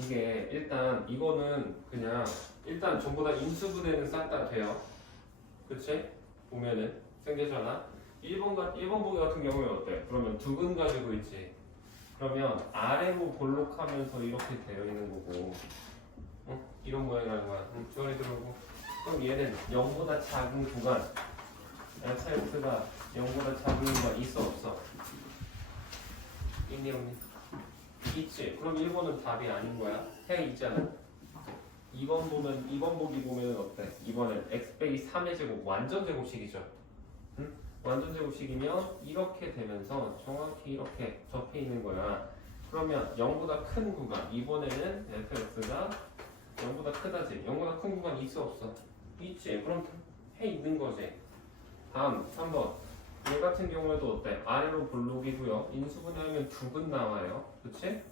이게 일단 이거는 그냥 일단 전부 다 인수분해는 싹 다 돼요. 그치? 보면은 생계잖아. 1번 보기 같은 경우에 어때? 그러면 두근 가지고 있지. 그러면 아래로 볼록하면서 이렇게 되어 있는 거고, 이런 모양이라는 거야. 주원이 들어오고. 그럼 얘는 0보다 작은 구간, fx가 0보다 작은 구간 있어 없어? 있니 없니? 있지. 그럼 1번은 답이 아닌 거야. 해 있잖아. 2번 보기 보면 어때? 2번은 x 빼기 3의 제곱 완전 제곱식이죠. 응? 완전 제곱식이면 이렇게 되면서 정확히 이렇게 접해 있는 거야. 그러면 0보다 큰 구간, 이번에는 fx가 0보다 크다지. 0보다 큰 구간 있어 없어? 있지. 그럼 해 있는 거지. 다음 3번. 얘 같은 경우에도 어때? 아래로 볼록이고요. 인수분해하면 두근 나와요. 그치?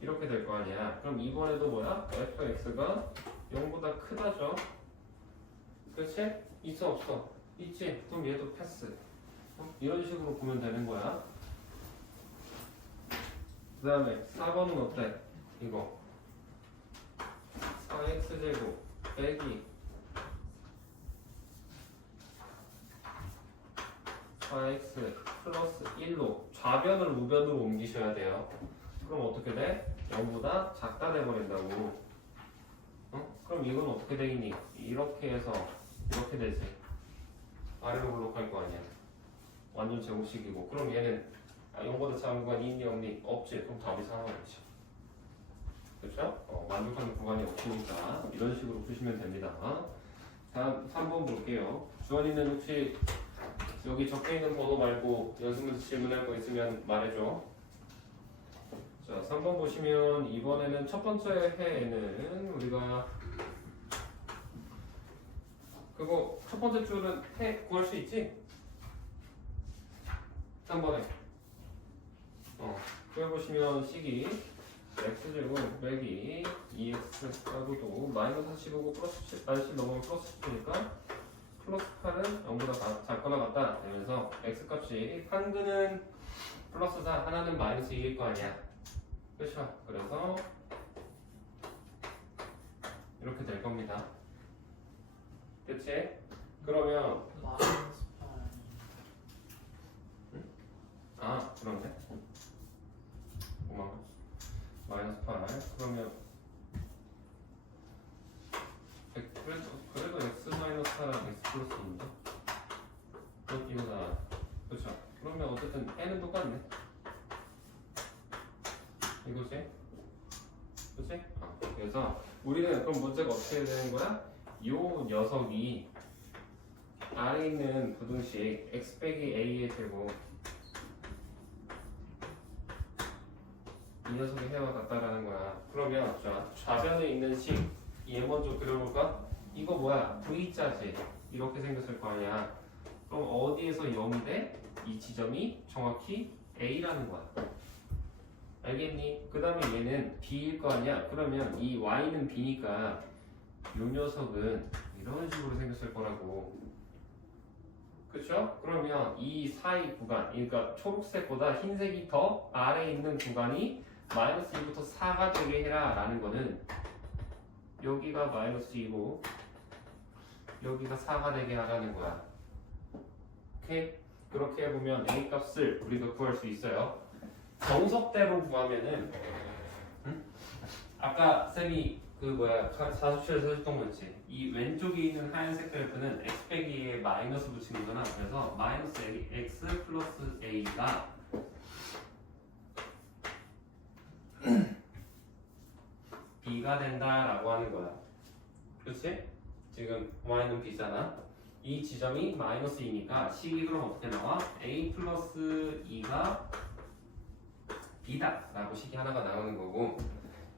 이렇게 될 거 아니야. 그럼 이번에도 뭐야? fx가 0보다 크다죠. 그치? 있어 없어? 있지. 그럼 얘도 패스. 이런 식으로 보면 되는 거야. 그 다음에 4번은 어때? 이거 4x제곱 빼기 4x 플러스 1로 좌변을 우변으로 옮기셔야 돼요. 그럼 어떻게 돼? 0보다 작다 돼버린다고. 그럼 이건 어떻게 되겠니? 이렇게 해서 이렇게 되지. 아래로 볼록할 거 아니야. 완전 제곱식이고. 그럼 얘는 0보다 작은 구간이 있니 없니? 없지. 그럼 답이 4나오겠지. 그렇죠? 만족하는 구간이 없으니까 이런 식으로 푸시면 됩니다. 다음 3번 볼게요. 주원이는 혹시 여기 적혀있는 번호 말고 연습문제 질문할 거 있으면 말해줘. 자, 3번 보시면 이번에는 첫 번째 해에는 우리가 그거 첫 번째 줄은 해 구할 수 있지? 3번에 구해보시면 식이 x제곱 빼기 2x 하고도 마이너스 45고 플러스 10, 마이너스 10 넘으면 플러스 10이니까 플러스 8은 0보다 작거나 같다 되면서 x값이 한근은 플러스 4, 하나는 마이너스 2일 거 아니야. 그렇죠? 그래서 이렇게 될 겁니다. 그치? 그러면 마이너스 8. 아 그러네. 고마워. 마이너스 8 그러면 그래도 x 마이너스 4랑 x 플러스 2인데 이거다. 그렇죠? 그러면 어쨌든 n은 똑같네. 이거지? 그치? 그래서 우리는 그럼 문제가 어떻게 되는 거야? 요 녀석이 아래에 있는 부등식 x 빼기 a의 제곱 이 녀석의 해와 같다라는 거야. 그러면 자, 좌변에 있는 식 얘 먼저 그려볼까? 이거 뭐야? V자지. 이렇게 생겼을 거 아니야. 그럼 어디에서 0이 돼? 이 지점이 정확히 A라는 거야. 알겠니? 그 다음에 얘는 B일 거 아니야. 그러면 이 Y는 B니까 요 녀석은 이런 식으로 생겼을 거라고. 그쵸? 그러면 이 사이 구간, 그러니까 초록색보다 흰색이 더 아래에 있는 구간이 마이너스 2부터 4가 되게 해라 라는 거는 여기가 마이너스 2고 여기가 4가 되게 하라는 거야. 오케이? 그렇게 해보면 A 값을 우리가 구할 수 있어요. 정석대로 구하면은 아까 쌤이 사수치에서 해줬던 거 있지. 이 왼쪽에 있는 하얀색 그래프는 x 빼기에 마이너스 붙이는 거나 그래서 마이너스 x 플러스 a가 b가 된다라고 하는 거야. 그렇지? 지금 y는 b잖아. 이 지점이 마이너스 2니까 식이 그럼 어떻게 나와? a 플러스 2가 b다 라고 식이 하나가 나오는 거고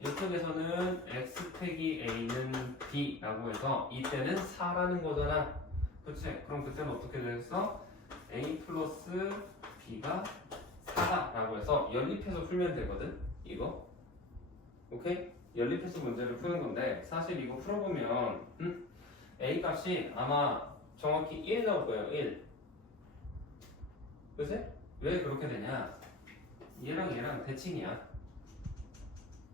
이쪽에서는 x 빼기 a는 b라고 해서 이때는 4라는 거잖아. 그치? 그럼 그때는 어떻게 되겠어? a 플러스 b가 4다 라고 해서 연립해서 풀면 되거든. 이거 오케이? 연립해서 문제를 푸는 건데 사실 이거 풀어보면 a 값이 아마 정확히 1 나올 거예요. 1 그치? 왜 그렇게 되냐? 얘랑 얘랑 대칭이야.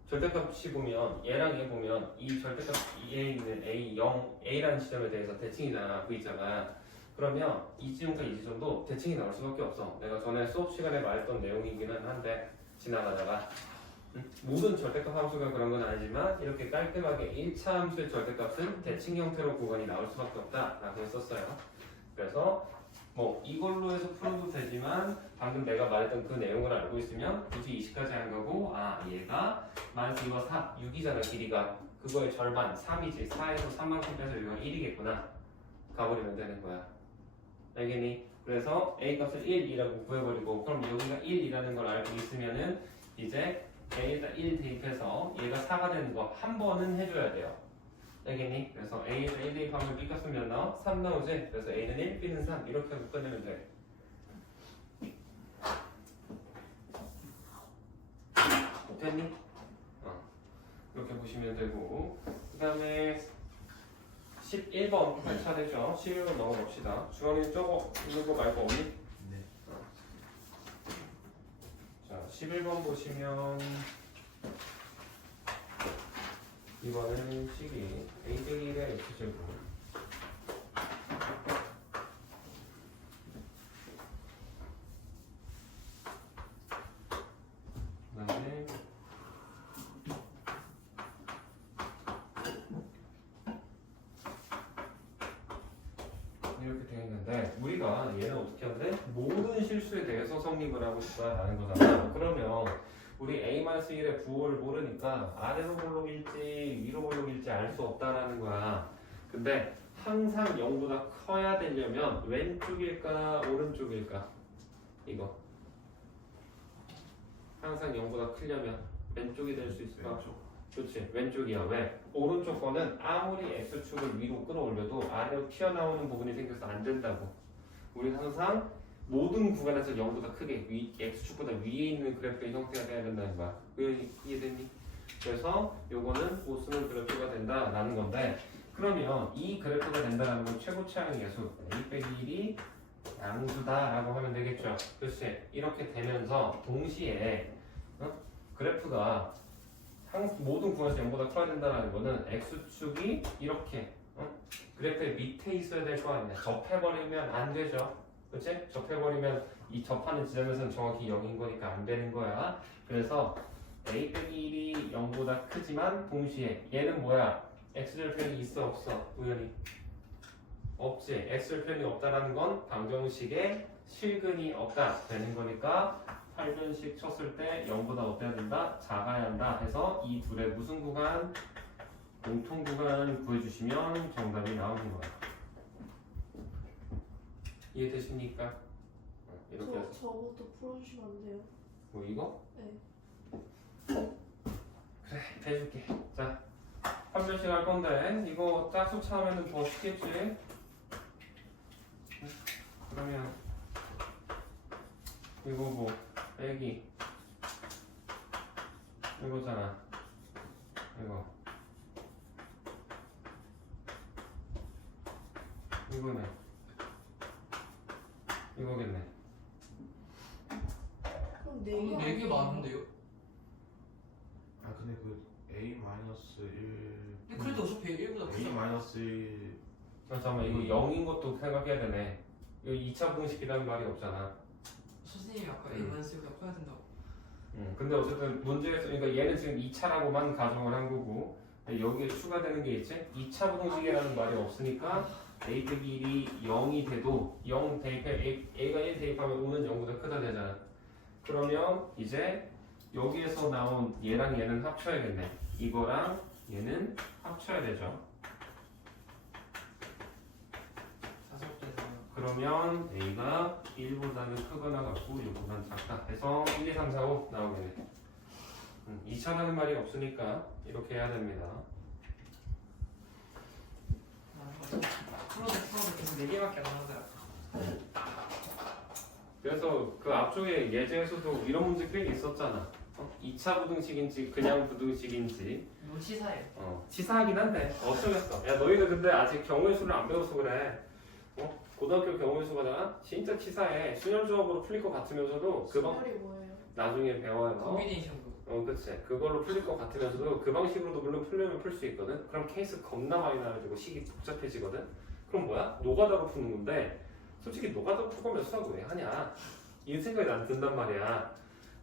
절대값이 보면 얘랑 얘 보면 이 절대값 얘에 있는 A라는 지점에 대해서 대칭이잖아. V자가. 그러면 이 지점과 이 지점도 대칭이 나올 수밖에 없어. 내가 전에 수업 시간에 말했던 내용이기는 한데 지나가다가 모든 절대값 함수가 그런 건 아니지만 이렇게 깔끔하게 1차 함수의 절대값은 대칭 형태로 구간이 나올 수밖에 없다 라고 했었어요. 그래서 뭐 이걸로 해서 풀어도 되지만 방금 내가 말했던 그 내용을 알고 있으면 굳이 20까지 안 가고 얘가 -2와 4, 6이잖아 길이가. 그거의 절반 3이지. 4에서 3만큼 빼서 여기가 1이겠구나 가버리면 되는 거야. 알겠니? 그래서 A 값을 1이라고 구해버리고 그럼 여기가 1이라는 걸 알고 있으면은 이제 A에다 1 대입해서 얘가 4가 되는 거 한 번은 해줘야 돼요. 알겠니? 그래서 A에다 1 대입하면 B 값은 몇 나와? 3 나오지? 그래서 A는 1, B는 3 이렇게 하고 끝내면 돼. 됐니? 이렇게 보시면 되고 그 다음에 11번 할 차례죠. 11번 넘어갑시다. 주원이 저거 있는 거 말고 없니? 네. 자, 11번 보시면 이번엔 식이 A 빼기 1의 X제곱 그 다음에 이렇게 되어 있는데 우리가 얘는 어떻게 하는데 모든 실수에 대해서 성립을 하고 싶다라는 거잖아. 그러면 우리 A-1의 부호를 모르니까 아래로 볼록일지 위로 볼록일지 알 수 없다라는 거야. 근데 항상 0보다 커야 되려면 왼쪽일까 오른쪽일까? 이거 항상 0보다 크려면 왼쪽이 될 수 있을까? 왼쪽. 그렇지, 왼쪽이야. 왜? 오른쪽 거는 아무리 X축을 위로 끌어올려도 아래로 튀어나오는 부분이 생겨서 안 된다고. 우리 항상 모든 구간에서 0보다 크게 X축보다 위에 있는 그래프의 형태가 돼야 된다는 거야. 이해됐니? 그래서 요거는 오스는 그래프가 된다라는 건데 그러면 이 그래프가 된다는 건 최고 차항 예수 A 빼기 1이 양수다라고 하면 되겠죠. 그렇지? 이렇게 되면서 동시에 그래프가 모든 구간에서 0보다 커야 된다는 거는 X축이 이렇게 그래프의 밑에 있어야 될 거 아니야. 접해버리면 안 되죠. 그치? 접해버리면 이 접하는 지점에서는 정확히 0인 거니까 안 되는 거야. 그래서 A 빼기 1이 0보다 크지만 동시에 얘는 뭐야? X절편이 있어 없어? 우연히 없지. X절편이 없다라는 건 방정식에 실근이 없다 되는 거니까 8변식 쳤을 때 0보다 어때야 된다? 작아야 한다 해서 이 둘의 무슨 구간? 공통 구간 구해주시면 정답이 나오는 거야. 이해되십니까? 이렇게 해서 저것도 풀어주시면 안 돼요? 뭐 이거? 네. 그래 해줄게. 자 3변식 할 건데 이거 짝수차 하면은 더 쉽겠지? 그러면 이거 뭐 빼기 이거잖아. 이거네. 이거겠네. 그럼 그럼 4개 많은데요? 아 근데 그 A-1 근데 그래도 어차피 1보다 크잖아. A-1 잠깐만 이거 0인 것도 생각해야 되네. 이거 2차 공식이라는 말이 없잖아. 선생님이 아까 A-1가 커야 된다고. 근데 어쨌든 문제에서 그러니까 얘는 지금 2차라고만 가정을 한 거고 여기에 추가되는 게 있지? 2차 부등식이라는 말이 없으니까 A 빼기 1이 0이 돼도 0 대입해 A가 1 대입하면 5는 0보다 크다 되잖아. 그러면 이제 여기에서 나온 얘랑 얘는 합쳐야겠네. 이거랑 얘는 합쳐야 되죠. 그러면 A가 1보다는 크거나 같고 6보다는 작다 해서 1, 2, 3, 4, 5 나오겠네. 2차라는 말이 없으니까 이렇게 해야 됩니다. 풀어도 계속 4개밖에 안 나오더라. 그래서 그 앞쪽에 예제에서도 이런 문제 꽤 있었잖아. 2차 부등식인지 그냥 부등식인지 이거 치사해요. 치사하긴 한데 어쩌겠어. 야 너희들 근데 아직 경우의 수를 안 배워서 그래. 고등학교 경우의 수가잖아. 진짜 치사해. 순열 조합으로 풀릴 것 같으면서도 그 방 수열이 뭐예요? 나중에 배워요. 콤비네이션도. 그치. 그걸로 풀릴 것 같으면서도 그 방식으로도 물론 풀려면 풀 수 있거든. 그럼 케이스 겁나 많이 나와가지고 식이 복잡해지거든. 그럼 뭐야? 노가다로 푸는 건데 솔직히 노가다로 풀 거면 수학을 왜 하냐? 이 생각이 난 든단 말이야.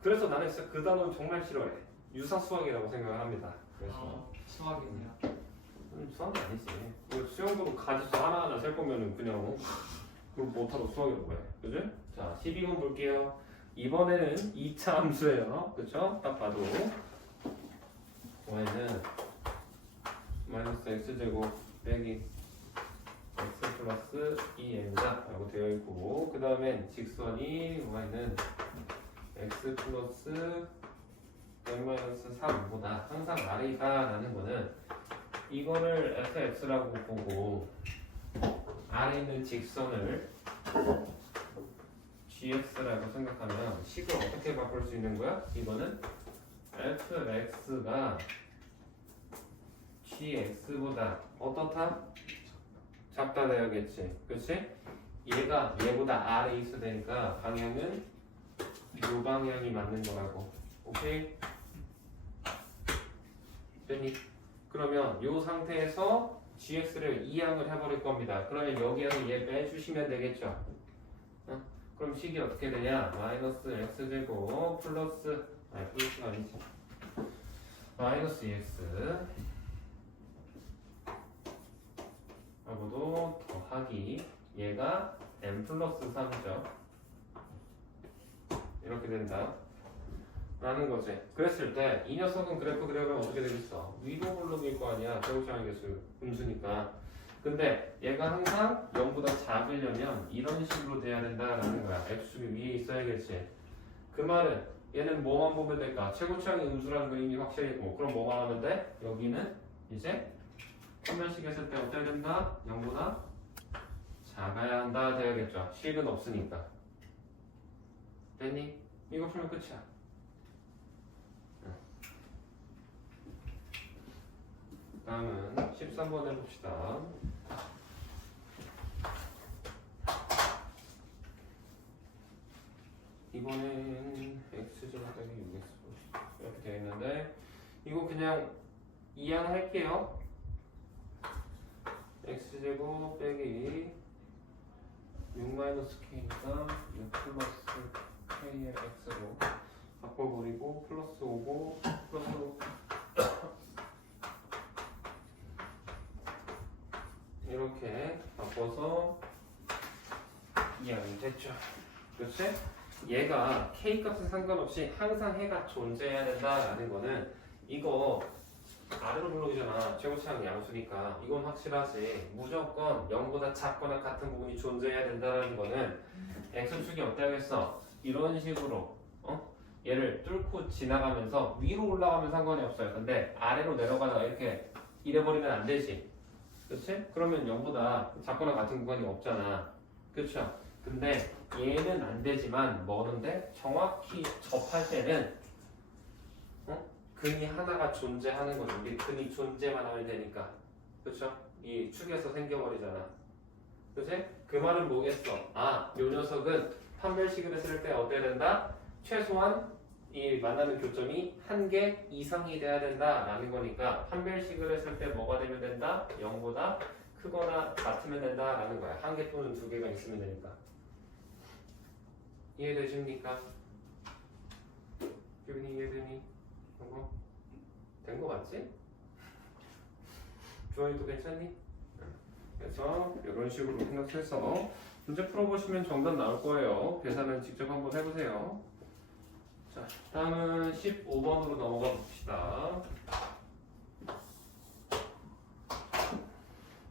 그래서 나는 진짜 그 단어는 정말 싫어해. 유사 수학이라고 생각을 합니다. 그래서 수학이네요. 수학이 아니지. 이거 수영도 가지수 하나하나 셀 거면은 그냥 그걸 못하고 수학이라고 해. 그지? 자, 12번 볼게요. 이번에는 2차 함수예요. 그쵸? 딱 봐도 y는 마이너스 x제곱 빼기 x 플러스 2n자 라고 되어 있고 그 다음엔 직선이 y는 x 플러스 n-3보다 항상 아래이다 라는 거는 이거를 fx라고 보고 아래 있는 직선을 gx라고 생각하면 식을 어떻게 바꿀 수 있는 거야? 이거는 fx가 gx보다 어떻다? 작다 돼야겠지. 그치? 얘가 얘보다 아래 있어야 되니까 방향은 요 방향이 맞는 거라고. 오케이? 됐니? 그러면 요 상태에서 gx를 이항을 해버릴 겁니다. 그러면 여기에서 얘 빼주시면 되겠죠. 그럼 식이 어떻게 되냐? 마이너스 x제곱 플러스 플러스가 아니지. 마이너스 2x 하고도 더하기 얘가 n 플러스 3이죠. 이렇게 된다 라는 거지. 그랬을 때 이 녀석은 그래프 그려면 어떻게 되겠어? 위로 블록일 거 아니야. 제곱장의 개수 음수니까. 근데 얘가 항상 0보다 작으려면 이런 식으로 돼야 된다라는 거야. x축이 위에 있어야겠지. 그 말은 얘는 뭐만 보면 될까? 최고차항이 음수라는 거 이미 확실히 있고 그럼 뭐만 하면 돼? 여기는 이제 한 변씩 했을 때 어때야 된다? 0보다 작아야 한다 돼야겠죠. 식은 없으니까. 됐니? 이거 풀면 끝이야. 다음은 13번 해봅시다. 이번엔 x제곱 빼기 6x 이렇게 되어 있는데 이거 그냥 이항할게요. x제곱 빼기 6-k니까 6 플러스 k의 x로 바꿔버리고 플러스 5고 플러스 5 이렇게 바꿔서 이항이 됐죠. 그렇지? 얘가 k 값에 상관없이 항상 해가 존재해야 된다라는 거는 이거 아래로 블록이잖아. 최고차항 양수니까 이건 확실하지. 무조건 0보다 작거나 같은 부분이 존재해야 된다는 거는 x축이 어때야겠어? 이런 식으로 얘를 뚫고 지나가면서 위로 올라가면 상관이 없어요. 근데 아래로 내려가다가 이렇게 이래버리면 안 되지. 그치? 그러면 0보다 작거나 같은 구간이 없잖아. 그쵸? 근데 얘는 안 되지만 뭐는데 정확히 접할 때는 근이 하나가 존재하는 거죠. 우리 근이 존재만 하면 되니까. 그쵸? 이 축에서 생겨버리잖아. 그치? 그 말은 뭐겠어? 아, 요 녀석은 판별식을 했을 때 어때야 된다? 최소한 이 만나는 교점이 1개 이상이 돼야 된다라는 거니까 판별식을 했을 때 뭐가 되면 된다? 0보다 크거나 같으면 된다라는 거야. 1개 또는 2개가 있으면 되니까. 이해되십니까? 규빈이 이해되니? 된 거 맞지? 주원이도 괜찮니? 그래서 이런 식으로 생각해서 문제 풀어보시면 정답 나올 거예요. 계산은 직접 한번 해보세요. 자, 다음은 15번으로 넘어가 봅시다.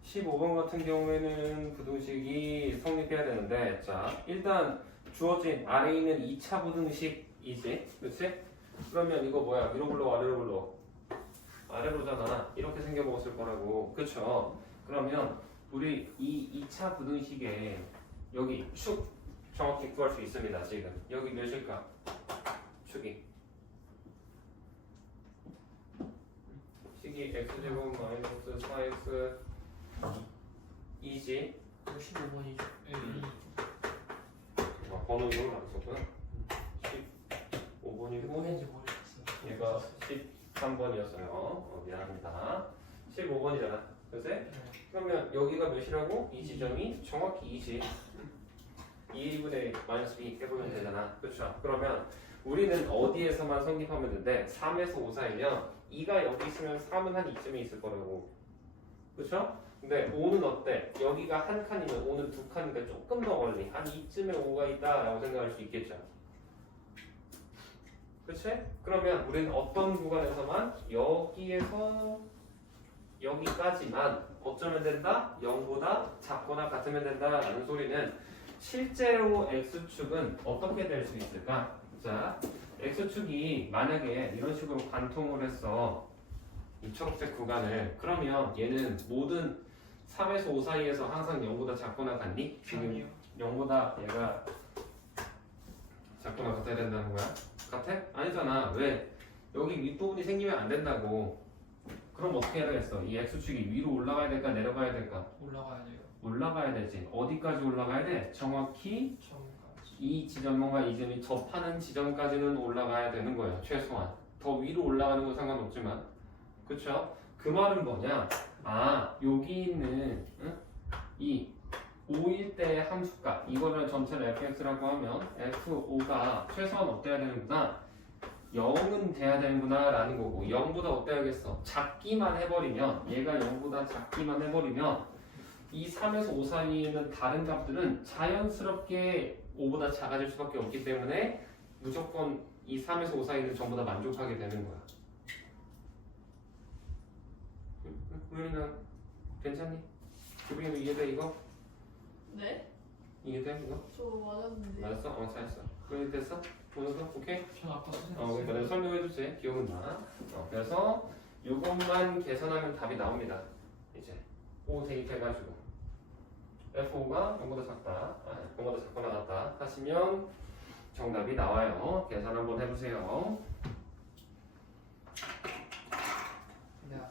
15번 같은 경우에는 부등식이 성립해야 되는데, 자, 일단 주어진 아래에 있는 2차 부등식이지, 그렇지? 그러면 이거 뭐야? 위로 불러, 아래로 불러? 아래로잖아. 이렇게 생겨먹었을 거라고, 그쵸? 그러면 우리 이 2차 부등식에 여기 축 정확히 구할 수 있습니다. 지금 여기 몇일까? 축이 식이 x제곱 마이너스 4x 2지 15번이죠. 번호 이걸 안 썼구나. 15번이고 뭐인지 모르겠어요. 얘가 이거 13번이었어요. 미안합니다. 15번이잖아. 그치? 그러면 여기가 몇이라고? 이 지점이 정확히 2지. 2분의 마이너스 b 해보면 되잖아. 그렇죠? 그러면 우리는 어디에서만 성립하면 되는데 3에서 5 사이면 2가 여기 있으면 3은 한 이쯤에 있을 거라고. 그렇죠? 근데 5는 어때? 여기가 한 칸이면 5는 두 칸이니까 조금 더 멀리 한 이쯤에 5가 있다라고 생각할 수 있겠죠. 그렇지? 그러면 우리는 어떤 구간에서만 여기에서 여기까지만 어쩌면 된다? 0보다 작거나 같으면 된다라는 소리는 실제로 x축은 어떻게 될 수 있을까? 자, x축이 만약에 이런 식으로 관통을 했어. 이 초록색 구간을. 그러면 얘는 모든 3에서 5 사이에서 항상 0보다 작거나 같니? 지금 0보다 얘가 작거나 같아야 된다는 거야? 같아? 아니잖아. 왜? 여기 윗부분이 생기면 안 된다고. 그럼 어떻게 해야 되겠어? 이 x축이 위로 올라가야 될까? 내려가야 될까? 올라가야 돼요. 올라가야 되지. 어디까지 올라가야 돼? 정확히 처음까지. 이 지점과 이 점이 접하는 지점까지는 올라가야 되는 거예요. 최소한. 더 위로 올라가는 건 상관없지만. 그쵸? 그 말은 뭐냐? 아, 여기 있는 이 5일 때의 함수값 이거를 전체를 fx라고 하면 f5가 최소한 어때야 되는구나? 0은 돼야 되는구나 라는 거고 0보다 어때야겠어? 작기만 해버리면 얘가 0보다 작기만 해버리면 이 3에서 5 사이에 있는 다른 값들은 자연스럽게 5보다 작아질 수밖에 없기 때문에 무조건 이 3에서 5 사이는 전부 다 만족하게 되는 거야. 우리는 괜찮니? 기분이 이해돼 이거? 네? 이해돼 이거? 저 맞았는데. 맞았어? 잘했어. 그럼 됐어? 보여서? 오케이? 전 아까 선생님. 그러니까 내가 설명해주지. 기억은 나. 그래서 이것만 계산하면 답이 나옵니다. 이제 5 대입해가지고 F5가 0보다 작다, 0보다 작거나 같다 하시면 정답이 나와요. 계산 한번 해보세요. 내가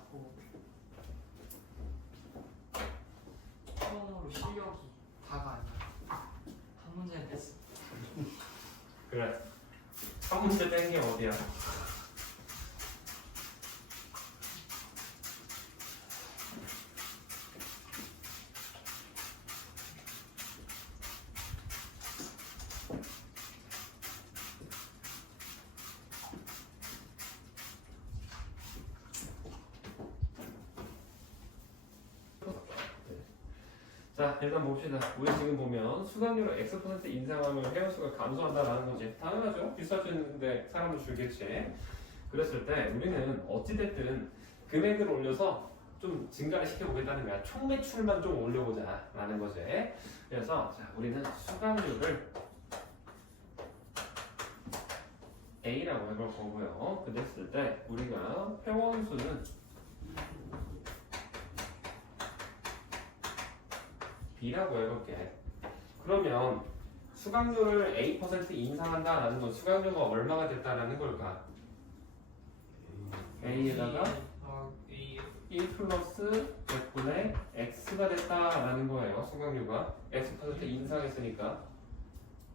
처음으로 실력이 다가 아니야. 한 문제는 됐어. 그래. 한 문제 뺀 게 어디야? 자, 일단 봅시다. 우리 지금 보면 수강료를 X% 인상하면 회원수가 감소한다라는 거지. 당연하죠. 비쌀 수 있는데 사람은 줄겠지. 그랬을 때 우리는 어찌됐든 금액을 올려서 좀 증가를 시켜보겠다는 거야. 총 매출만 좀 올려보자 라는 거지. 그래서 자, 우리는 수강료를 A라고 해볼 거고요. 그랬을 때 우리가 회원수는 B라고 해볼게. 그러면 수강료를 A% 인상한다라는 건 수강료가 얼마가 됐다라는 걸까? A에다가 A 1 플러스 100분의 X가 됐다라는 거예요. 수강료가 X% 인상했으니까.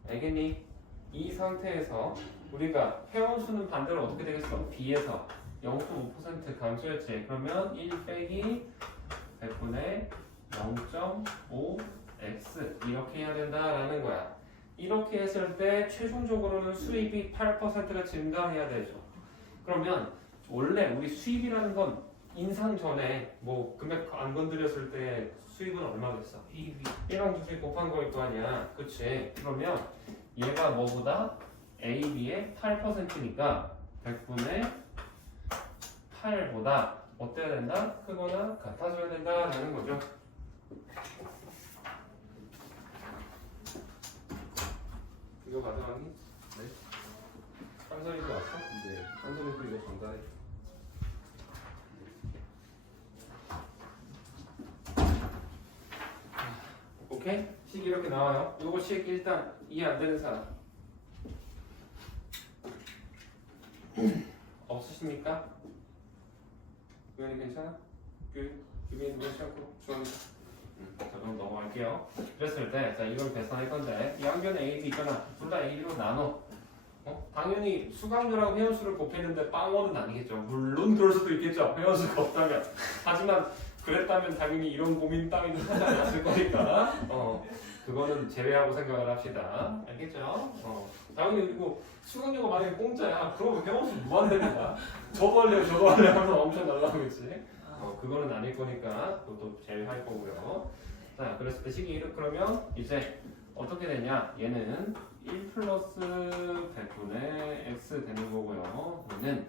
알겠니? 이 상태에서 우리가 회원수는 반대로 어떻게 되겠어? B에서 0.5% 감소했지. 그러면 1 빼기 100분의 0.5x 이렇게 해야 된다라는 거야. 이렇게 했을 때 최종적으로는 수입이 8%가 증가해야 되죠. 그러면 원래 우리 수입이라는 건 인상 전에 뭐 금액 안 건드렸을 때 수입은 얼마겠어? 1랑 2씩 곱한 거일 거 아니야. 그치? 그러면 얘가 뭐보다 AB의 8%니까 100분의 8보다 어때야 된다? 크거나 같아져야 된다라는 거죠. 이거 가져가니? 네. 한솔이도 왔어? 네. 한솔이도 이거 전달해. 오케이? 식 이렇게 나와요. 요거 식 일단 이해 안 되는 사람 없으십니까? 유현이 괜찮아? 유빈이 괜찮고 주원이. 자, 그럼 넘어갈게요. 그랬을 때, 자, 이걸 계산할 건데, 양변에 A, B 있잖아. 둘 다 A, B로 나눠. 당연히 수강료랑 회원수를 곱했는데 빵원은 아니겠죠. 물론 그럴 수도 있겠죠. 회원수가 없다면. 하지만 그랬다면 당연히 이런 고민 따위는 하지 않았을 거니까 그거는 제외하고 생각을 합시다. 알겠죠? 당연히 그리고 수강료가 만약에 공짜야 그러면 회원수 무한대입니다. 저도 할래요 하면서 엄청 날라오겠지. 그거는 아닐 거니까 그것도 제외할 거고요. 자, 그랬을 때 식이 그러면 이제 어떻게 되냐? 얘는 1 플러스 100분의 x 되는 거고요. 얘는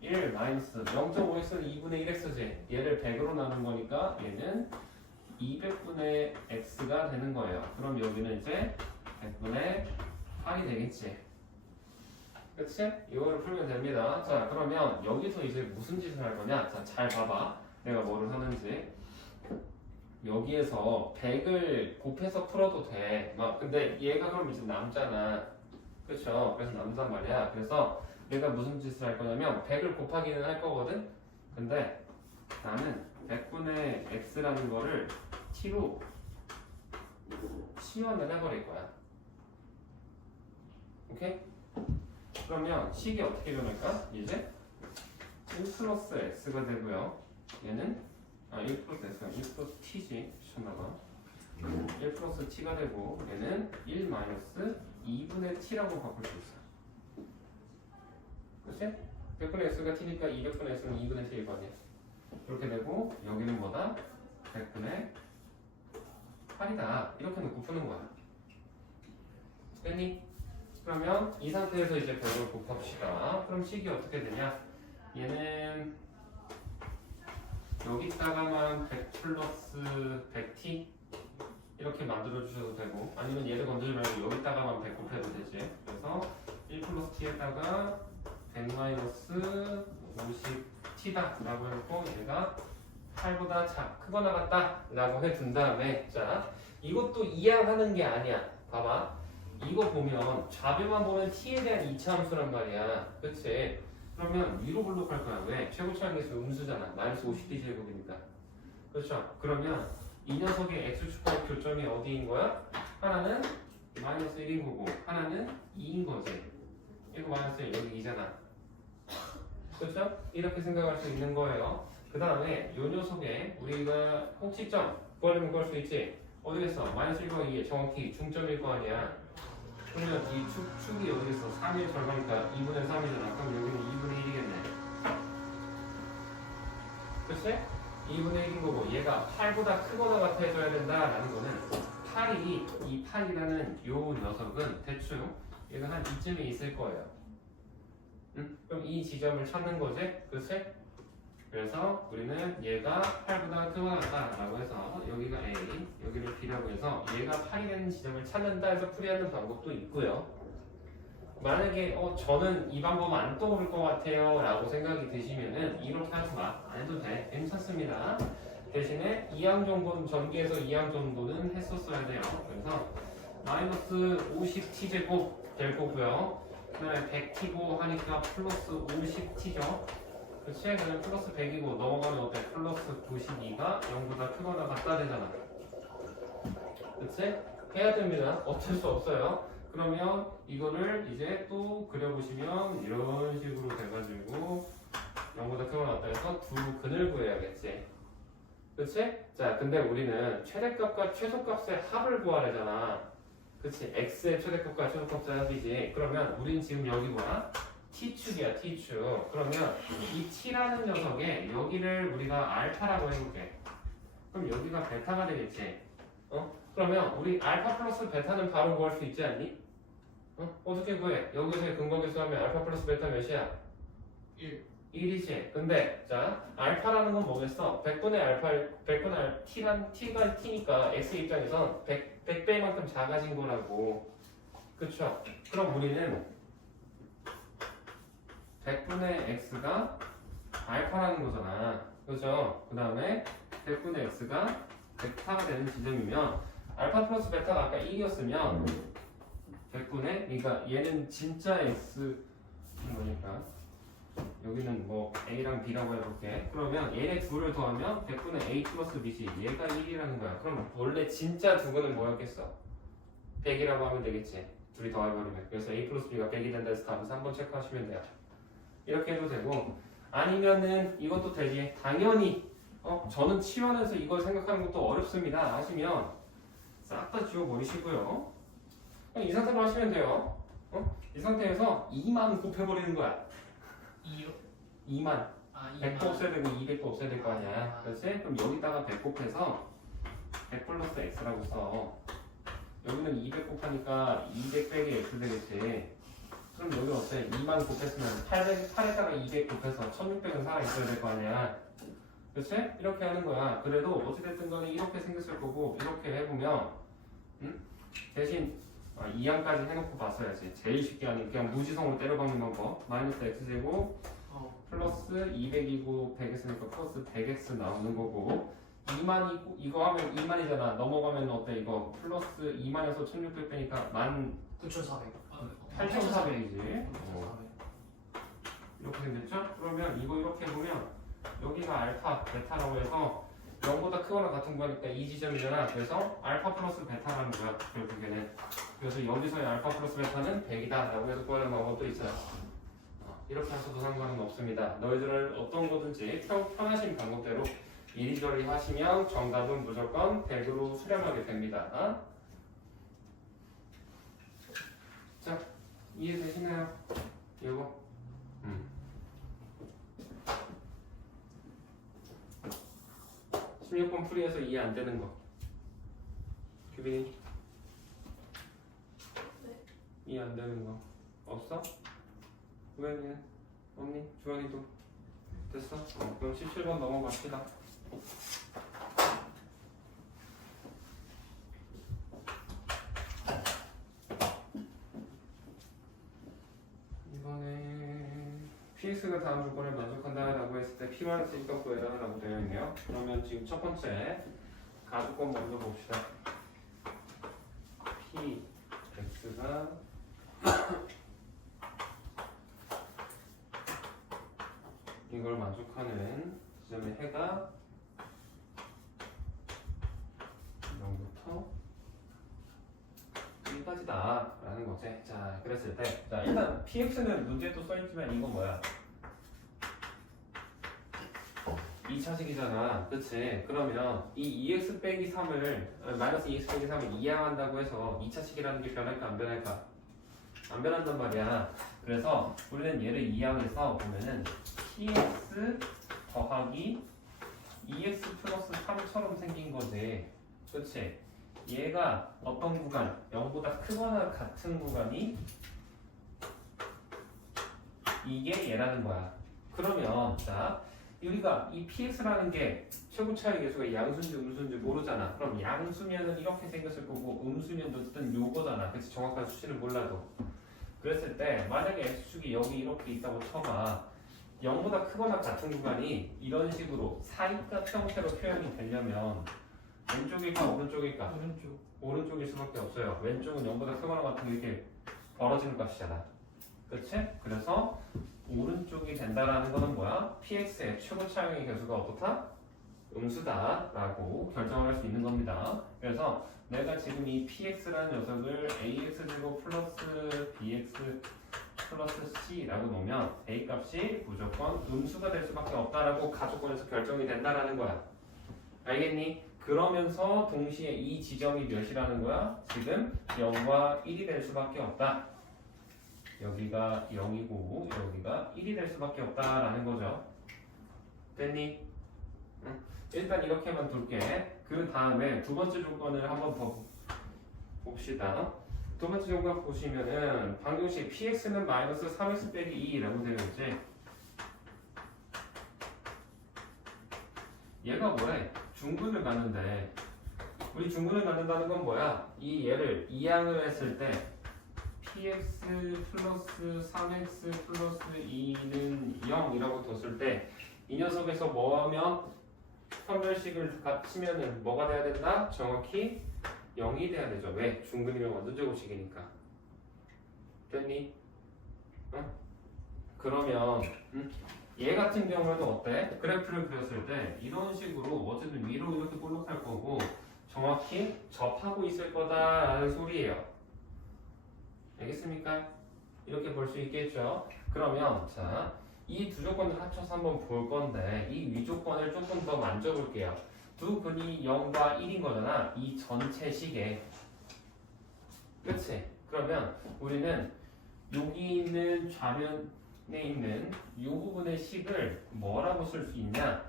1 마이너스 0.5x는 2분의 1x지. 얘를 100으로 나눈 거니까 얘는 200분의 x가 되는 거예요. 그럼 여기는 이제 100분의 8이 되겠지. 그치? 이거를 풀면 됩니다. 자, 그러면 여기서 이제 무슨 짓을 할 거냐? 자, 잘 봐봐. 내가 뭐를 하는지. 여기에서 100을 곱해서 풀어도 돼. 근데 얘가 그럼 이제 남잖아. 그쵸? 그래서 남단 말이야. 그래서 내가 무슨 짓을 할 거냐면 100을 곱하기는 할 거거든? 근데 나는 100분의 x라는 거를 t로 치환을 해버릴 거야. 오케이? 그러면 식이 어떻게 변할까? 이제 1 플러스 x가 되고요. 얘는 1 플러스 x가 1 플러스 t지. 미쳤나봐. 1 플러스 t가 되고 얘는 1 마이너스 2분의 t라고 바꿀 수 있어. 그치? 100분의 x가 t니까 200분의 x는 2분의 t일 거 아니야. 그렇게 되고 여기는 뭐다? 100분의 8이다. 이렇게 놓고 푸는 거야. 됐니? 그러면 이 상태에서 이제 100을 곱합시다. 그럼 식이 어떻게 되냐? 얘는 여기다가만 100 플러스 100t 이렇게 만들어 주셔도 되고 아니면 얘를 건드리지 말고 여기다가만 100 곱해도 되지. 그래서 1 플러스 t에다가 100 마이너스 50t다 라고 해놓고 얘가 8보다 크거나 같다 라고 해둔 다음에 자 이것도 이항하는 게 아니야. 봐봐. 이거 보면 좌변만 보면 t에 대한 이차함수란 말이야. 그치? 그러면 위로 블록할 거야. 왜? 최고차항계수 음수잖아. 마이너스 50t 제곱이니까. 그렇죠? 그러면 이 녀석의 x축과의 교점이 어디인 거야? 하나는 마이너스 1인 거고 하나는 2인 거지. 이거 마이너스 1 여기 2잖아. 그렇죠? 이렇게 생각할 수 있는 거예요. 그 다음에 이 녀석의 우리가 꼭지점 구하려면 구할 수 있지. 어디겠어? 마이너스 1과 2에 정확히 중점일 거 아니야. 그러면 이 축이 어디겠어? 3의 절반이니까 2분의 3이잖아. 그럼 여기는 2분의 1이겠네. 그치? 2분의 1인 거고 얘가 8보다 크거나 같아져야 된다라는 거는 8이 이 8이라는 요 녀석은 대충 얘가 한 이쯤에 있을 거예요. 응? 그럼 이 지점을 찾는 거지? 그치? 그래서 우리는 얘가 8보다 크거나 같다라고 해서 여기가 A, 여기를 B라고 해서 얘가 8이 되는 지점을 찾는다 해서 풀이하는 방법도 있고요. 만약에 저는 이 방법 안 떠오를 것 같아요 라고 생각이 드시면은 이렇게 하지 마. 안 해도 돼. 괜찮습니다. 대신에 2항 정도는 전기에서 2항 정도는 했었어야 돼요. 그래서 마이너스 50t제곱 될 거고요. 그 다음에 100t고 하니까 플러스 50t죠. 그치? 그냥 플러스 100이고 넘어가면 어때? 플러스 92가 0보다 크거나 같다 되잖아. 그치? 해야 됩니다. 어쩔 수 없어요. 그러면 이거를 이제 또 그려보시면 이런 식으로 돼가지고 0보다 크거나 같다 해서 두 근을 구해야겠지. 그치? 자, 근데 우리는 최대값과 최소값의 합을 구하려잖아. 그치? x의 최대값과 최소값의 합이지. 그러면 우린 지금 여기 뭐야? t축이야, t축. 그러면 이 t라는 녀석에 여기를 우리가 알파라고 해볼게. 그럼 여기가 베타가 되겠지. 그러면 우리 알파 플러스 베타는 바로 구할 수 있지 않니? 어떻게 구해? 여기서의 근거계수 하면 알파 플러스 베타 몇이야? 1이지. 근데 자 알파라는 건 뭐겠어? 100분의 t가 t니까 x 입장에선 100배만큼 작아진 거라고. 그쵸? 그럼 우리는 100분의 x가 알파라는 거잖아. 그죠? 그 다음에 100분의 x가 베타가 되는 지점이면 알파 플러스 베타가 아까 1이었으면 100분의 그러니까 얘는 진짜 x인 거니까 여기는 뭐 a랑 b라고 해볼게. 그러면 얘네 둘을 더하면 100분의 a 플러스 b지. 얘가 1이라는 거야. 그럼 원래 진짜 두 근은 뭐였겠어? 100이라고 하면 되겠지. 둘이 더해버리면. 그래서 a 플러스 b가 100이 된다 해서 답에서 한번 체크하시면 돼요. 이렇게 해도 되고 아니면은 이것도 되지. 당연히 저는 치환해서 이걸 생각하는 것도 어렵습니다 하시면 싹 다 지워버리시고요. 그냥 이 상태로 하시면 돼요. 이 상태에서 2만 곱해버리는 거야. 2요? 2만. 아 100도 없애야 되고 200도 없애야 될 거 아니야. 그렇지? 그럼 여기다가 100 곱해서 100 플러스 x라고 써. 여기는 200 곱하니까 200 빼기 x 되겠지. 그럼 여기 어때? 2만 곱했으면 8에다가 200 곱해서 1600은 살아있어야 될 거 아니야. 그렇지? 이렇게 하는 거야. 그래도 어찌됐든 간에 이렇게 생겼을 거고 이렇게 해보면 대신 2항까지 해놓고 봤어야지. 제일 쉽게 하는 그냥 무지성으로 때려박는 방법. 마이너스 x제곱 플러스 200이고 100 했으니까 플러스 100x 나오는 거고 2만이고 이거 하면 2만이잖아. 넘어가면 어때 이거 플러스 2만에서 1600 빼니까 9,400 8,400이지. 9,400 이렇게 생겼죠? 그러면 이거 이렇게 해보면 여기가 알파, 베타라고 해서 0보다 크거나 같은 거니까 이 지점이잖아. 그래서 알파 플러스 베타라는 거야 결국에는. 그래서 여기서의 알파 플러스 베타는 100이다 라고 해서 구하는 방법도 있어요. 이렇게 하셔도 상관은 없습니다. 너희들은 어떤 거든지 편하신 방법대로 이리저리 하시면 정답은 무조건 100으로 수렴하게 됩니다. 자, 이해되시나요? 이거? 16번 풀이해서 이해 안 되는 거. 규빈이? 네. 이해 안 되는 거 없어? 우연이는? 없니? 주원이도? 됐어? 그럼 17번 넘어갑시다. 이번에 PX가 다음 조건을 만족한다라고 했을 때 P-1 값 구해라라고 되어 있네요. 그러면 지금 첫 번째 가주권 먼저 봅시다. PX가 이걸 만족하는 지점의 해가 0부터 1까지다 라는 거지. 자, 그랬을 때 자, 일단 PX는 문제도 써있지만 이건 뭐야? 2차식이잖아. 그치? 그러면 이 2x 빼기 3을 마이너스 2x 빼기 3을 이항한다고 해서 2차식이라는 게 변할까 안 변할까? 안 변한단 말이야. 그래서 우리는 얘를 이항해서 보면은 px 더하기 2x 플러스 3처럼 생긴 거지. 그치? 얘가 어떤 구간, 0보다 크거나 같은 구간이 이게 얘라는 거야. 그러면 자, 우리가 이 px라는 게 최고 차이 계수가 양수인지 음수인지 모르잖아. 그럼 양수면은 이렇게 생겼을 거고 음수면 어쨌든 요거잖아. 그치? 정확한 수치를 몰라도. 그랬을 때 만약에 x축이 여기 이렇게 있다고 쳐봐. 0보다 크거나 같은 구간이 이런 식으로 사이값 형태로 표현이 되려면 왼쪽일까 오른쪽일까? 오른쪽 오른쪽일 수밖에 없어요. 왼쪽은 0보다 크거나 같은 게 이렇게 벌어지는 값이잖아. 그치? 그래서 오른쪽이 된다라는 거는 뭐야? px의 최고 차용의 개수가 어떻다? 음수다 라고 결정을 할 수 있는 겁니다. 그래서 내가 지금 이 px라는 녀석을 ax제곱 플러스 bx 플러스 c라고 놓으면 a 값이 무조건 음수가 될 수밖에 없다라고 가조건에서 결정이 된다라는 거야. 알겠니? 그러면서 동시에 이 지점이 몇이라는 거야? 지금 0과 1이 될 수밖에 없다. 여기가 0이고 여기가 1이 될 수밖에 없다라는 거죠. 됐니? 응. 일단 이렇게만 둘게. 그 다음에 두 번째 조건을 한번 더 봅시다. 두 번째 조건 보시면은 방정식 px는 마이너스 3x 빼기 2라고 되어 있지. 얘가 뭐래? 중근을 갖는데 우리 중근을 갖는다는 건 뭐야? 이 얘를 이항을 했을 때 px 플러스 3x 플러스 2는 0이라고 뒀을 때 이 녀석에서 뭐 하면 판별식을 치면은 뭐가 돼야 된다? 정확히 0이 돼야 되죠. 왜? 중근이면 원전제곱식이니까. 됐니? 응? 그러면 얘 같은 경우는 어때? 그래프를 그렸을 때 이런 식으로 어쨌든 위로 이렇게 볼록할 거고 정확히 접하고 있을 거다라는 소리예요. 알겠습니까? 이렇게 볼 수 있겠죠? 그러면 자, 이 두 조건을 합쳐서 한번 볼 건데 이 위조건을 조금 더 만져볼게요. 두 근이 0과 1인 거잖아. 이 전체 식에. 그치? 그러면 우리는 여기 있는 좌면에 있는 이 부분의 식을 뭐라고 쓸 수 있냐?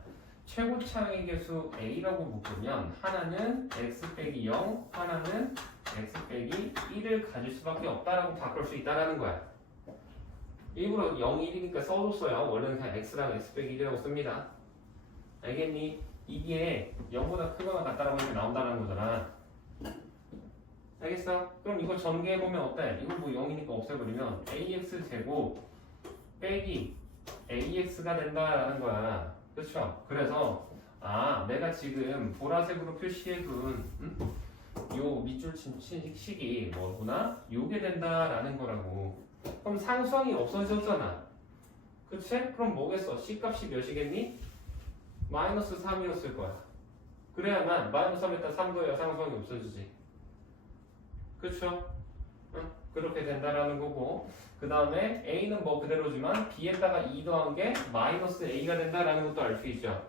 최고차의 개수 a라고 묶으면 하나는 x 빼기 0, 하나는 x 빼기 1을 가질 수밖에 없다라고 바꿀 수 있다라는 거야. 일부러 0, 1이니까 써줬어요. 원래는 그냥 x랑 x 빼기 1이라고 씁니다. 알겠니? 이게 0보다 크거나 같다라고 이렇게 나온다는 거잖아. 알겠어? 그럼 이거 전개해보면 어때? 이거 뭐 0이니까 없애버리면 ax 제곱 빼기 ax가 된다라는 거야. 그렇죠? 그래서 내가 지금 보라색으로 표시해둔 요 밑줄 친 식이 뭐구나? 요게 된다라는 거라고. 그럼 상수항이 없어졌잖아. 그치? 그럼 뭐겠어? C값이 몇이겠니? 마이너스 3이었을 거야. 그래야만 마이너스 3에다 3 더해야 상수항이 없어지지. 그쵸? 응? 그렇게 된다라는 거고, 그 다음에 A는 뭐 그대로지만 B에다가 2 더한 게 마이너스 A가 된다라는 것도 알 수 있죠.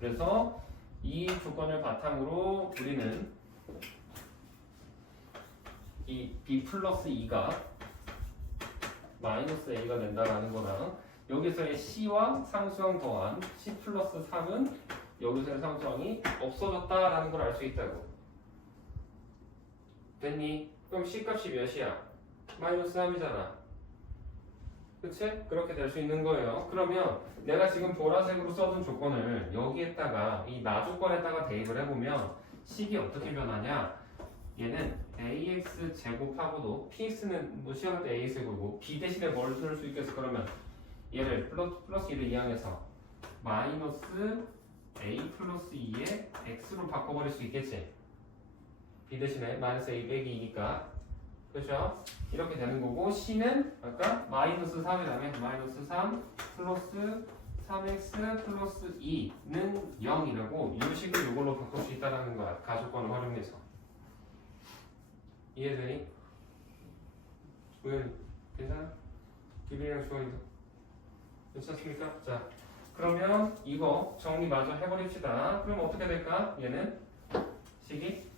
그래서 이 조건을 바탕으로 우리는 이 B 플러스 2가 마이너스 A가 된다라는 거랑 여기서의 C와 상수항 더한 C 플러스 3은 여기서의 상수항이 없어졌다라는 걸 알 수 있다고. 됐니? 그럼 C값이 몇이야? 마이너스 3이잖아. 그치? 그렇게 될 수 있는 거예요. 그러면 내가 지금 보라색으로 써둔 조건을 여기에다가 이 나 조건에다가 대입을 해보면 식이 어떻게 변하냐? 얘는 ax 제곱하고도 px는 뭐 시험할 때 ax 제곱이고 b 대신에 뭘 쓸 수 있겠어? 그러면 얘를 플러스 1을 이항해서 마이너스 a 플러스 2에 x로 바꿔버릴 수 있겠지? b 대신에 마이너스 a 빼기 2니까. 그렇죠? 이렇게 되는 거고, c는 아까 마이너스 3이라면 마이너스 3 플러스 3x 플러스 2는 0이라고 이 식을 이걸로 바꿀 수 있다는 거야. 가속권을 활용해서. 이해되니? 우연 괜찮아? 길이랑 주원이도 괜찮습니까? 자, 그러면 이거 정리 마저 해버립시다. 그럼 어떻게 될까? 얘는 식이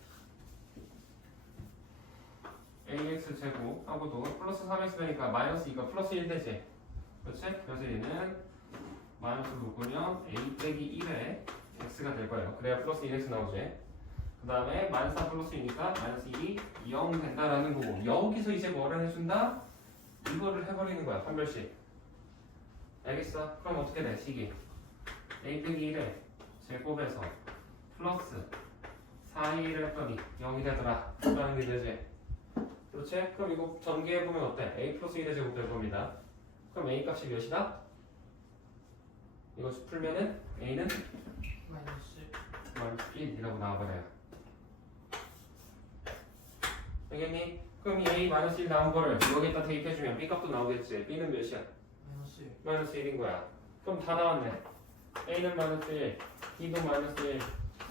ax 제곱 하고도 플러스 3x 되니까 마이너스 2가 플러스 1 되지. 그렇지? 그래서 얘는 마이너스 묶으면 a 빼기 1에 x가 될 거예요. 그래야 플러스 1x 나오지. 그 다음에 마이너스 3 플러스 2니까 마이너스 1이 0 된다라는 거고, 여기서 이제 뭐를 해준다? 이거를 해버리는 거야. 판별식. 알겠어? 그럼 어떻게 돼? 식이 a 빼기 1에 제곱해서 플러스 4를 했더니 0이 되더라 라는 게 되지. 그렇지? 그럼 이거 전개해보면 어때? a 플러스 1의 제곱 될 겁니다. 그럼 a 값이 몇이다? 이거 풀면은 a는 마이너스 1이라고 나와버려요. 알겠니? 그럼 이 a 마이너스 1 나온 거를 여기에다 대입해주면 b 값도 나오겠지. b는 몇이야? 마이너스 1인 거야. 그럼 다 나왔네. a는 마이너스 1, b도 마이너스 1,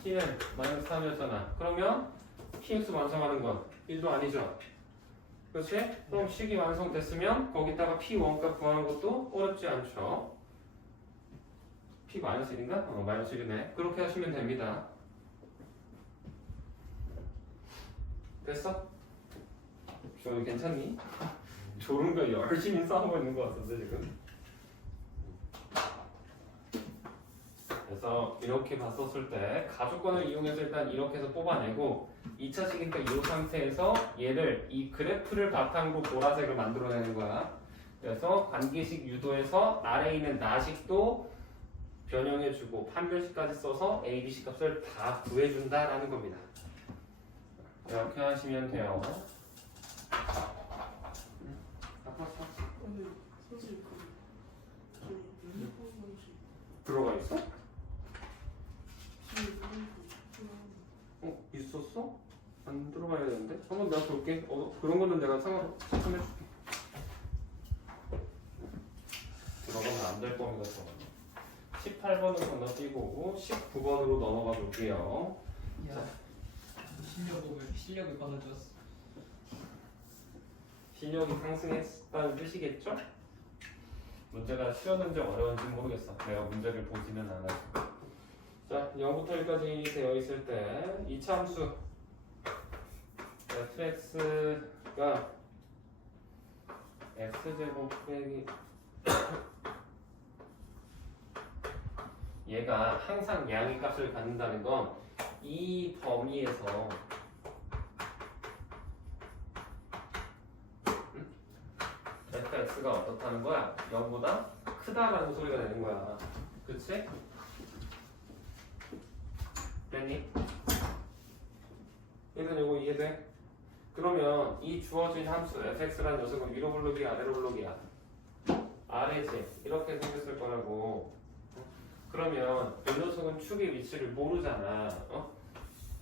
c는 마이너스 3이었잖아. 그러면 px 완성하는 건 1도 아니죠? 그렇지? 그럼 식이 완성됐으면 거기다가 p1값 구하는 것도 어렵지 않죠? p 마이너스 1인가? 마이너스 1이네. 그렇게 하시면 됩니다. 됐어? 조용히 괜찮니? 졸은 거 열심히 싸우고 있는 것 같은데 지금. 그래서 이렇게 봤었을 때 가족권을 이용해서 일단 이렇게 해서 뽑아내고 2차식이니까 이 상태에서 얘를 이 그래프를 바탕으로 보라색을 만들어내는 거야. 그래서 관계식 유도에서 아래에 있는 나식도 변형해주고 판별식까지 써서 A, B, C 값을 다 구해준다라는 겁니다. 이렇게 하시면 돼요. 들어가 있어? 있었어? 안 들어가야 되는데? 한번 내가 볼게. 그런 거는 내가 상관없이 체크해줄게. 들어가면 안 될 겁니다. 18번은 건너뛰고 19번으로 넘어가 볼게요. 야, 실력을 받아줬어. 실력이 상승했다는 뜻이겠죠? 문제가 쉬웠는지 어려운지 모르겠어. 내가 문제를 보지는 않아서. 자, 0부터 1까지 되어 있을 때 이차 함수 fx가 x제곱 빼기 얘가 항상 양의 값을 갖는다는 건 이 범위에서 fx가 어떻다는 거야? 0보다 크다라는 소리가 되는 거야. 그치? 됐니? 얘는 요거 이해돼? 그러면 이 주어진 함수 fx라는 녀석은 위로 블록이야 아래로 블록이야? 아래지. 이렇게 생겼을 거라고. 그러면 이 녀석은 축의 위치를 모르잖아.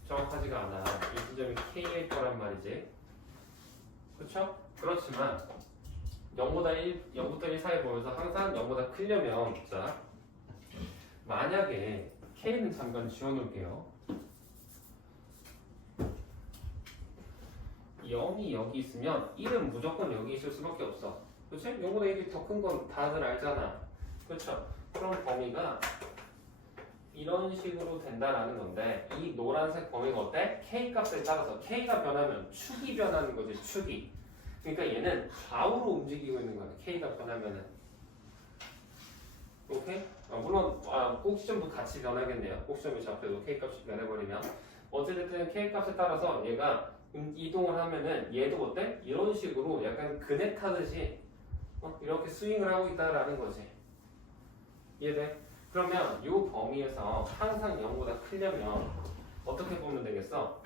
정확하지가 않아. 이 지점이 K일 거란 말이지. 그쵸? 그렇지만 0부터 1 사이 보면서 항상 0보다 크려면 자 만약에 K는 잠깐 지워놓을게요. 0이 여기 있으면 1은 무조건 여기 있을 수밖에 없어. 그치? 0보다 1이 더 큰 건 다들 알잖아. 그쵸? 그럼 범위가 이런 식으로 된다라는 건데 이 노란색 범위가 어때? K 값에 따라서 K가 변하면 축이 변하는 거지. 축이. 그러니까 얘는 좌우로 움직이고 있는 거야. K가 변하면은. 오케이? 물론 꼭지점도 같이 변하겠네요. 꼭지점이 잡혀도 K 값이 변해버리면 어쨌든 K 값에 따라서 얘가 이동을 하면은 얘도 어때? 이런 식으로 약간 그네 타듯이 이렇게 스윙을 하고 있다라는 거지. 이해돼? 그러면 이 범위에서 항상 0보다 크려면 어떻게 보면 되겠어?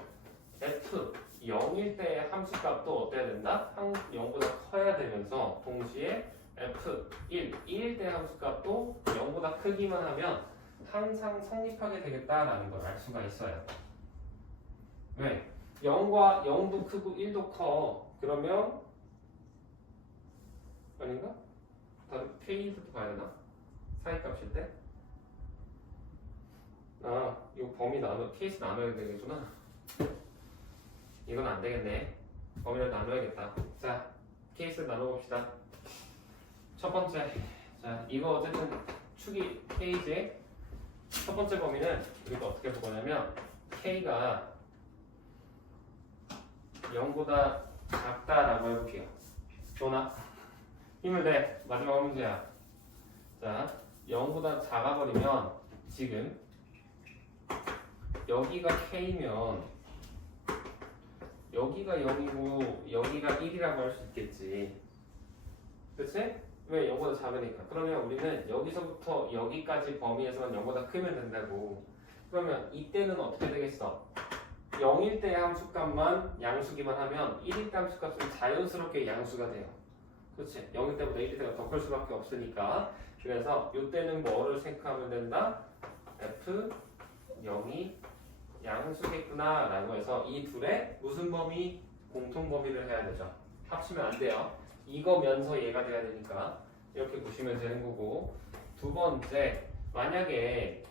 f 0일 때의 함수값도 어때야 된다? 0보다 커야 되면서 동시에 f 1일 때 함수값도 0보다 크기만 하면 항상 성립하게 되겠다라는 걸 알 수가 있어요. 왜? 0과 0도 크고 1도 커. 그러면 아닌가? 다른 K부터 봐야 되나? 사이값일 때? 이 범위 케이스 나눠야 되겠구나. 이건 안 되겠네. 범위를 나눠야겠다. 자, 케이스 나눠봅시다. 첫 번째. 자, 이거 어쨌든 축이 K지. 첫 번째 범위는 우리가 어떻게 볼 거냐면 K가 0보다 작다라고 해볼게요. 좋나? 힘을 내. 마지막 문제야. 자, 0보다 작아버리면 지금 여기가 K면 여기가 0이고 여기가 1이라고 할 수 있겠지. 그치? 왜 0보다 작으니까. 그러면 우리는 여기서부터 여기까지 범위에서만 0보다 크면 된다고. 그러면 이때는 어떻게 되겠어? 0일 때의 함수값만 양수기만 하면 1일 때 함수값은 자연스럽게 양수가 돼요. 그치? 0일 때보다 1일 때가 더 클 수밖에 없으니까. 그래서 이때는 뭐를 생각하면 된다? F 0이 양수겠구나 라고 해서 이 둘의 무슨 범위? 공통 범위를 해야 되죠. 합치면 안 돼요. 이거면서 얘가 돼야 되니까 이렇게 보시면 되는 거고. 두 번째, 만약에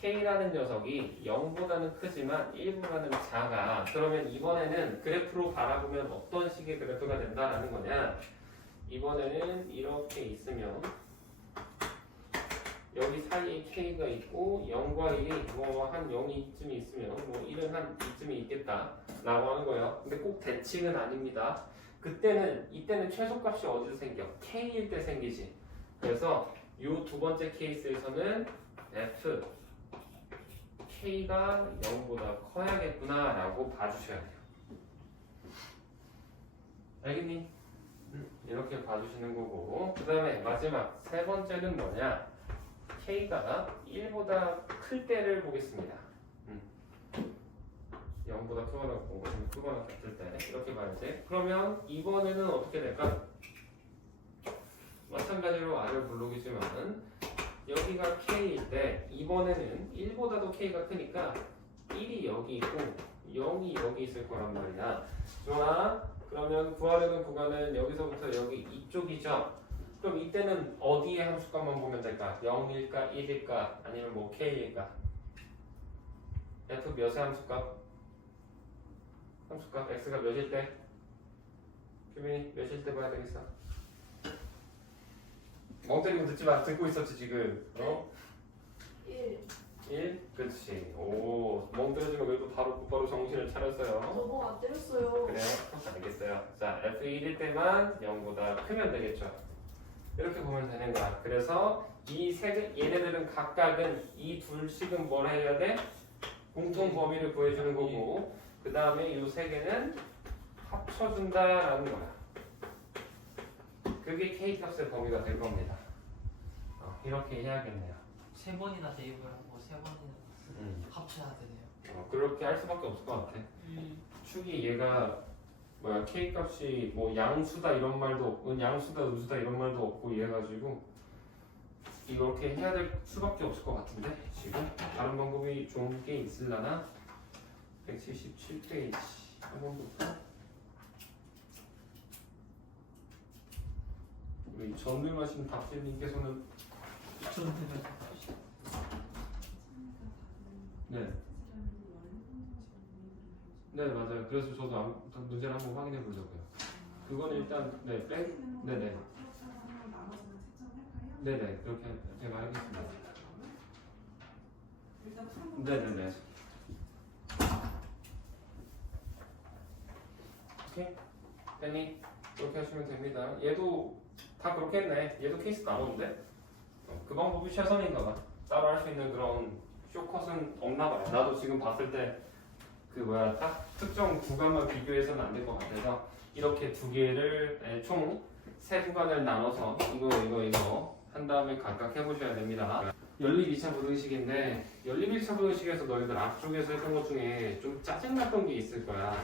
K라는 녀석이 0보다는 크지만 1보다는 작아. 그러면 이번에는 그래프로 바라보면 어떤 식의 그래프가 된다라는 거냐. 이번에는 이렇게 있으면 여기 사이에 K가 있고 0과 1이 뭐 한 0이쯤 있으면 뭐 1은 한 이쯤이 있겠다 라고 하는 거예요. 근데 꼭 대칭은 아닙니다. 이때는 최소값이 어디서 생겨? K일 때 생기지. 그래서 이 두 번째 케이스에서는 F K가 0보다 커야겠구나 라고 봐주셔야 돼요. 알겠니? 이렇게 봐주시는 거고. 그 다음에 마지막 세 번째는 뭐냐? K가 1보다 클 때를 보겠습니다. 0보다 크거나 같을 때 이렇게 봐야지. 그러면 이번에는 어떻게 될까? 마찬가지로 R을 블록이지만 여기가 K일 때 이번에는 1보다도 K가 크니까 1이 여기 있고 0이 여기 있을 거란 말이야. 좋아? 그러면 구하려는 구간은 여기서부터 여기 이쪽이죠? 그럼 이때는 어디에 함수값만 보면 될까? 0일까? 1일까? 아니면 뭐 K일까? F 몇의 함수값? X가 몇일 때? 규빈이 몇일 때 봐야 되겠어? 멍 때리고 듣지 마. 듣고 있었지 지금. 어? 1. 1? 그렇지. 오, 멍 때리지만 그래도 바로 곧바로 정신을 차렸어요. 저거 안 때렸어요. 그래, 알겠어요. 자, F1일 때만 0보다 크면 되겠죠. 이렇게 보면 되는 거야. 그래서 이 세 얘네들은 각각은 이 둘씩은 뭘 해야 돼? 공통 범위를 구해주는 거고, 그 다음에 이 세 개는 합쳐준다라는 거야. 그게 K값의 범위가 될 겁니다. 이렇게 해야겠네요. 세 번이나 대입을 하고 세 번이나 합쳐야 되네요. 그렇게 할 수밖에 없을 것 같아. 축이 얘가 뭐야 K 값이 뭐 양수다 이런 말도 없고 양수다 음수다 이런 말도 없고 이래가지고 이렇게 해야 될 수밖에 없을 것 같은데 지금 다른 방법이 좋은 게 있을라나? 177페이지 한 번부터 우리 전능하신 박재님께서는 저는 되면 네 맞아요. 그래서 저도 문제를 한번 확인해 보려고요. 그건 일단 네네 그렇게 제가 하겠습니다. 네네네. 오케이 팬이 그렇게 하시면 됩니다. 얘도 다 그렇게 했네. 얘도 케이스 나오는데 그 방법이 최선인가 봐. 따로 할 수 있는 그런 쇼컷은 없나 봐요. 나도 지금 봤을 때 그 뭐야 딱 특정 구간만 비교해서는 안 될 것 같아서 이렇게 두 개를 총 세 구간을 나눠서 이거 한 다음에 각각 해보셔야 됩니다. 연립 2차 부등식인데 연립 1차 부등식에서 너희들 앞쪽에서 했던 것 중에 좀 짜증났던 게 있을 거야.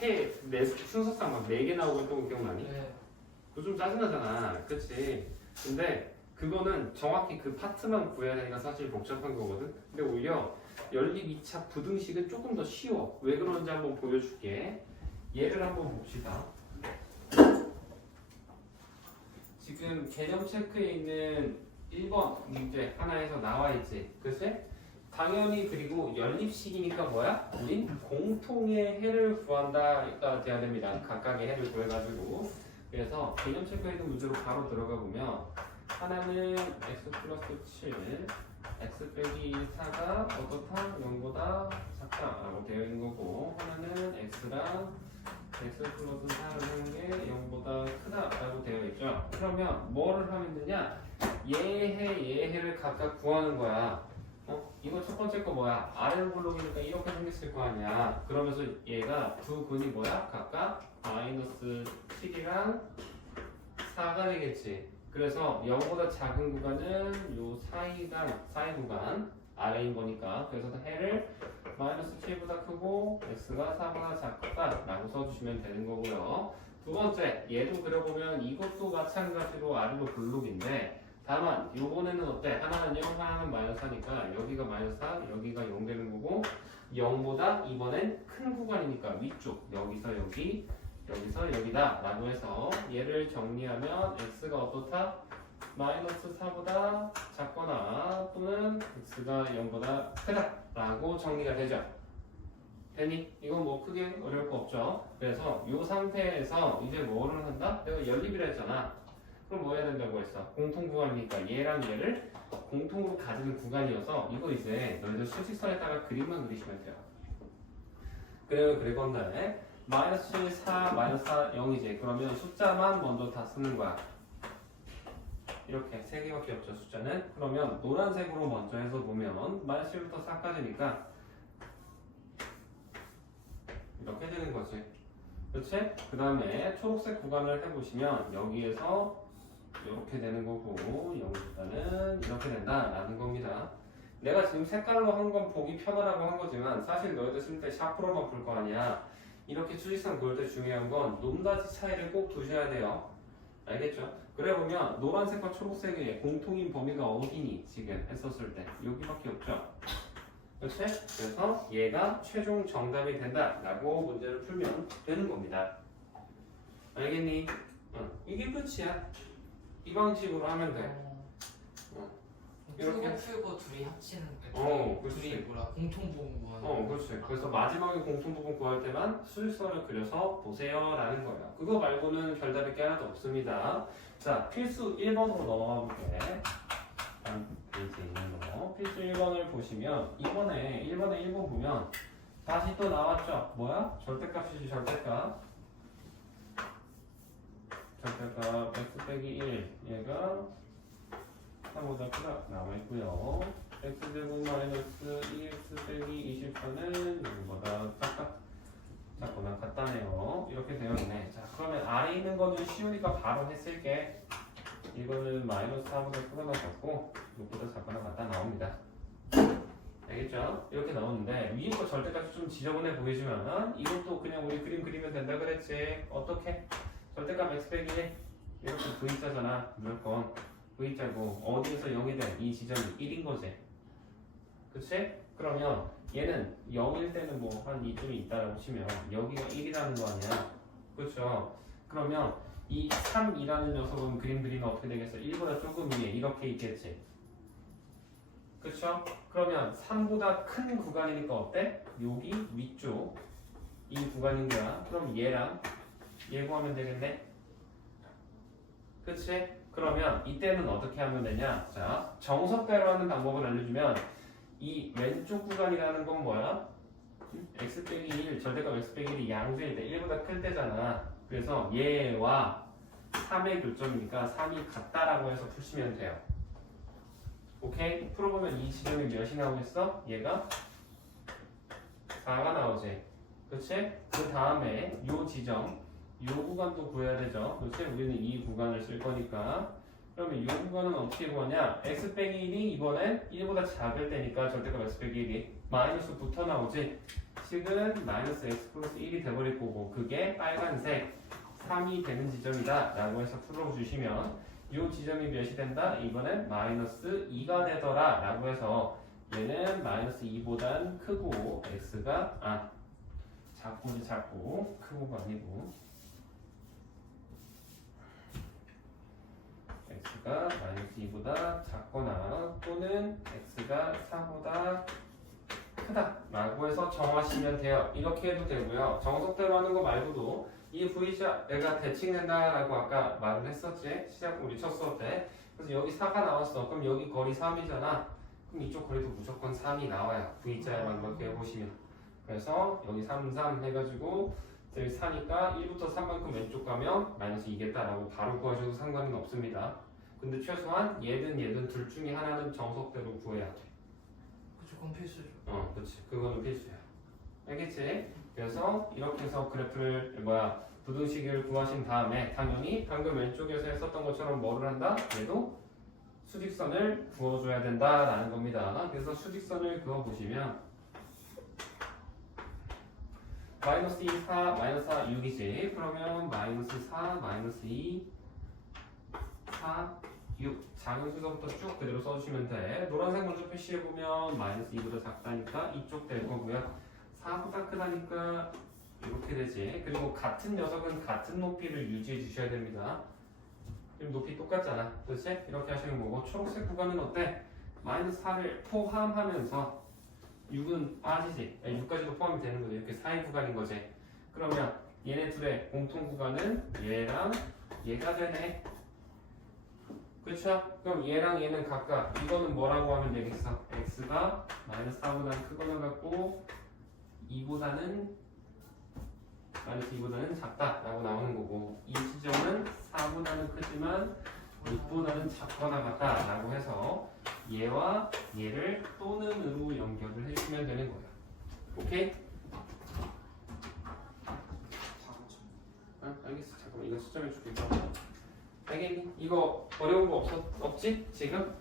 내 순서상 막 4개 나오고 했던 거 기억나니? 네. 그거 좀 짜증나잖아. 그치? 근데 그거는 정확히 그 파트만 구해야 되니까 사실 복잡한 거거든. 근데 오히려 연립 2차 부등식은 조금 더 쉬워. 왜 그런지 한번 보여줄게. 얘를 한번 봅시다. 지금 개념 체크에 있는 1번 문제 하나에서 나와 있지. 그치? 당연히 그리고 연립식이니까 뭐야? 우린 공통의 해를 구한다가 돼야 됩니다. 각각의 해를 구해가지고. 그래서 개념 체크에 있는 문제로 바로 들어가 보면 하나는 x 플러스 7 x 빼기 4가 어떻다? 0보다 작다라고 되어 있는 거고 하나는 x랑 x 플러스 4를 하는 게 0보다 크다라고 되어 있죠. 그러면 뭐를 하면 되냐? 얘해를 각각 구하는 거야. 이거 첫 번째 거 뭐야? 아래로 블록이니까 이렇게 생겼을 거 아니야. 그러면서 얘가 두 근이 뭐야? 각각 마이너스 7이랑 4가 되겠지. 그래서 0보다 작은 구간은 요 사이 구간 아래인 거니까 그래서 해를 마이너스 7보다 크고 x가 4보다 작다 라고 써주시면 되는 거고요. 두 번째 얘도 그려보면 이것도 마찬가지로 아래로 블록인데 다만 요번에는 어때? 하나는 0 하나는 마이너스 4니까 여기가 마이너스 4 여기가 0 되는 거고 0보다 이번엔 큰 구간이니까 위쪽 여기서 여기 여기서 여기다 라고 해서 얘를 정리하면 x가 어떻다? 마이너스 4보다 작거나 또는 x가 0보다 크다 라고 정리가 되죠. 되니? 이건 뭐 크게 어려울 거 없죠. 그래서 이 상태에서 이제 뭐를 한다? 내가 연립이라 했잖아. 그럼 뭐 해야 된다고 했어? 공통 구간이니까 얘랑 얘를 공통으로 가지는 구간이어서 이거 이제 너희들 수직선에다가 그림만 그리시면 돼요. 그릴 건데 마이너스 7, 4, 마이너스 4, 0이지. 그러면 숫자만 먼저 다 쓰는 거야. 이렇게 세 개밖에 없죠, 숫자는. 그러면 노란색으로 먼저 해서 보면 마이너스 7부터 4까지니까 이렇게 되는 거지. 그렇지? 그 다음에 초록색 구간을 해보시면 여기에서 이렇게 되는 거고 0보다는 이렇게 된다라는 겁니다. 내가 지금 색깔로 한 건 보기 편하라고 한 거지만 사실 너희들 쓸 때 샤프로만 볼 거 아니야. 이렇게 수직선 그을 때 중요한 건 높낮이 차이를 꼭 두셔야 돼요. 알겠죠? 그래 보면 노란색과 초록색의 공통인 범위가 어디니? 지금 했었을 때 여기밖에 없죠. 그렇지? 그래서 얘가 최종 정답이 된다라고 문제를 풀면 되는 겁니다. 알겠니? 이게 끝이야. 이 방식으로 하면 돼. 이렇게. 풀고 둘이 합치는 그렇지. 둘이 뭐라 공통 부분 구하는 그렇지. 그래서 마지막에 공통 부분 구할 때만 수직선을 그려서 보세요라는 거예요. 그거 말고는 별다를 게 하나도 없습니다. 자, 필수 1번으로 넘어가 볼게. 다음 페이지에 있는 거. 필수 1번을 보시면 이번에 1번에 1번 보면 다시 또 나왔죠. 뭐야? 절대값이지, 절대값. 절대값 x 빼기 1 얘가 3보다 크다 나와 있고요. x제곱 마이너스 2x 빼기 24는 여기보다 작거나 같다네요. 이렇게 되어 있네. 자, 그러면 아래 있는 거는 쉬우니까 바로 했을게. 이거는 마이너스 4보다 크거나 같고 6보다 작거나 같다 나옵니다. 알겠죠? 이렇게 나오는데 위에 거 절대값이 좀 지저분해 보이지만 이것도 그냥 우리 그림 그리면 된다 그랬지. 어떻게? 절대값 x 빼기 1 이렇게 V자잖아. 무조건 V자고 어디에서 0이 된 이 지점이 1인 거지. 그치? 그러면 얘는 0일 때는 뭐 한 이쯤이 있다라고 치면 여기가 1이라는 거 아니야. 그쵸? 그러면 이 3이라는 녀석은 그림 그리면 어떻게 되겠어? 1보다 조금 위에 이렇게 있겠지. 그쵸? 그러면 3보다 큰 구간이니까 어때? 여기 위쪽 이 구간인 거야. 그럼 얘랑 얘 구하면 되겠네? 그치? 그러면 이때는 어떻게 하면 되냐? 자, 정석대로 하는 방법을 알려주면 이 왼쪽 구간이라는 건 뭐야? x 빼기 1, 절대값 x 빼기 1이 양수일 때 1보다 클 때잖아. 그래서 얘와 3의 교점이니까 3이 같다라고 해서 푸시면 돼요. 오케이? 풀어보면 이 지점이 몇이 나오겠어? 얘가 4가 나오지. 그치? 그 다음에 요 지점 이 구간도 구해야 되죠. 그렇지? 우리는 이 구간을 쓸 거니까. 그러면 이 구간은 어떻게 구하냐? x 빼기 1이 이번엔 1보다 작을 때니까 절대값 x 빼기 1이 마이너스 붙어 나오지. 식은 마이너스 x 플러스 1이 돼버릴 거고 그게 빨간색 3이 되는 지점이다 라고 해서 풀어주시면 이 지점이 몇이 된다? 이번엔 마이너스 2가 되더라 라고 해서 얘는 마이너스 2보단 크고 x가 작고 크고가 아니고 x가 마이너스 2보다 작거나 또는 x가 4보다 크다 라고 해서 정하시면 돼요. 이렇게 해도 되고요. 정석대로 하는 거 말고도 이 V자 내가 대칭된다 라고 아까 말을 했었지. 시작 우리 첫 수업 때. 그래서 여기 4가 나왔어. 그럼 여기 거리 3이잖아. 그럼 이쪽 거리도 무조건 3이 나와요. V자에만 이렇게 해보시면. 그래서 여기 3, 3 해가지고 여기 4니까 1부터 3만큼 왼쪽 가면 마이너스 2겠다라고 바로 구하셔도 상관은 없습니다. 근데 최소한 얘든 둘 중에 하나는 정석대로 구해야 돼. 그건 필수죠. 그렇지. 그거는 필수야. 알겠지? 그래서 이렇게 해서 그래프를 부등식을 구하신 다음에 당연히 방금 왼쪽에서 했었던 것처럼 뭐를 한다? 얘도 수직선을 그어줘야 된다라는 겁니다. 그래서 수직선을 그어보시면 마이너스 2, 4, 마이너스 4, 6이지. 그러면 마이너스 4, 마이너스 2, 4, 6 작은 순서부터 쭉 그대로 써주시면 돼. 노란색 먼저 표시해보면 마이너스 2보다 작다니까 이쪽 될 거고요. 4보다 크다니까 이렇게 되지. 그리고 같은 녀석은 같은 높이를 유지해 주셔야 됩니다. 지금 높이 똑같잖아. 그렇지? 이렇게 하시는 거고 초록색 구간은 어때? 마이너스 4를 포함하면서 6은 빠지지. 6까지도 포함이 되는 거지. 이렇게 사이 구간인 거지. 그러면 얘네 둘의 공통 구간은 얘랑 얘가 되네. 그쵸? 그럼 얘랑 얘는 각각 이거는 뭐라고 하면 되겠어? x가 마이너스 4보다 크거나 같고 2보다는 마이너스 2보다는 작다라고 나오는 거고 이 지점은 4보다는 크지만 6보다는 작거나 같다라고 해서 얘와 얘를 또는으로 연결을 해주면 되는 거야. 오케이? 알겠어. 잠깐만 이거 수정해 줄게. 알겠니? 이거 어려운 거 없지? 지금?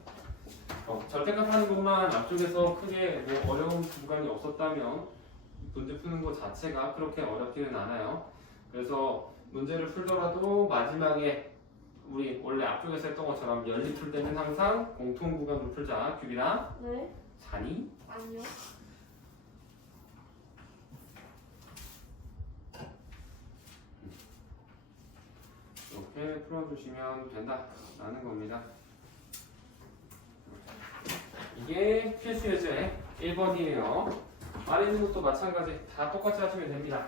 절대값 하는 것만 앞쪽에서 크게 뭐 어려운 구간이 없었다면 문제 푸는 것 자체가 그렇게 어렵지는 않아요. 그래서 문제를 풀더라도 마지막에 우리 원래 앞쪽에서 했던 것처럼 연립 풀 때는 항상 공통 구간으로 풀자. 규빈아, 네? 자니? 아니요. 이렇게 풀어주시면 된다라는 겁니다. 이게 필수 예제 1번이에요. 아래 있는 것도 마찬가지 다 똑같이 하시면 됩니다.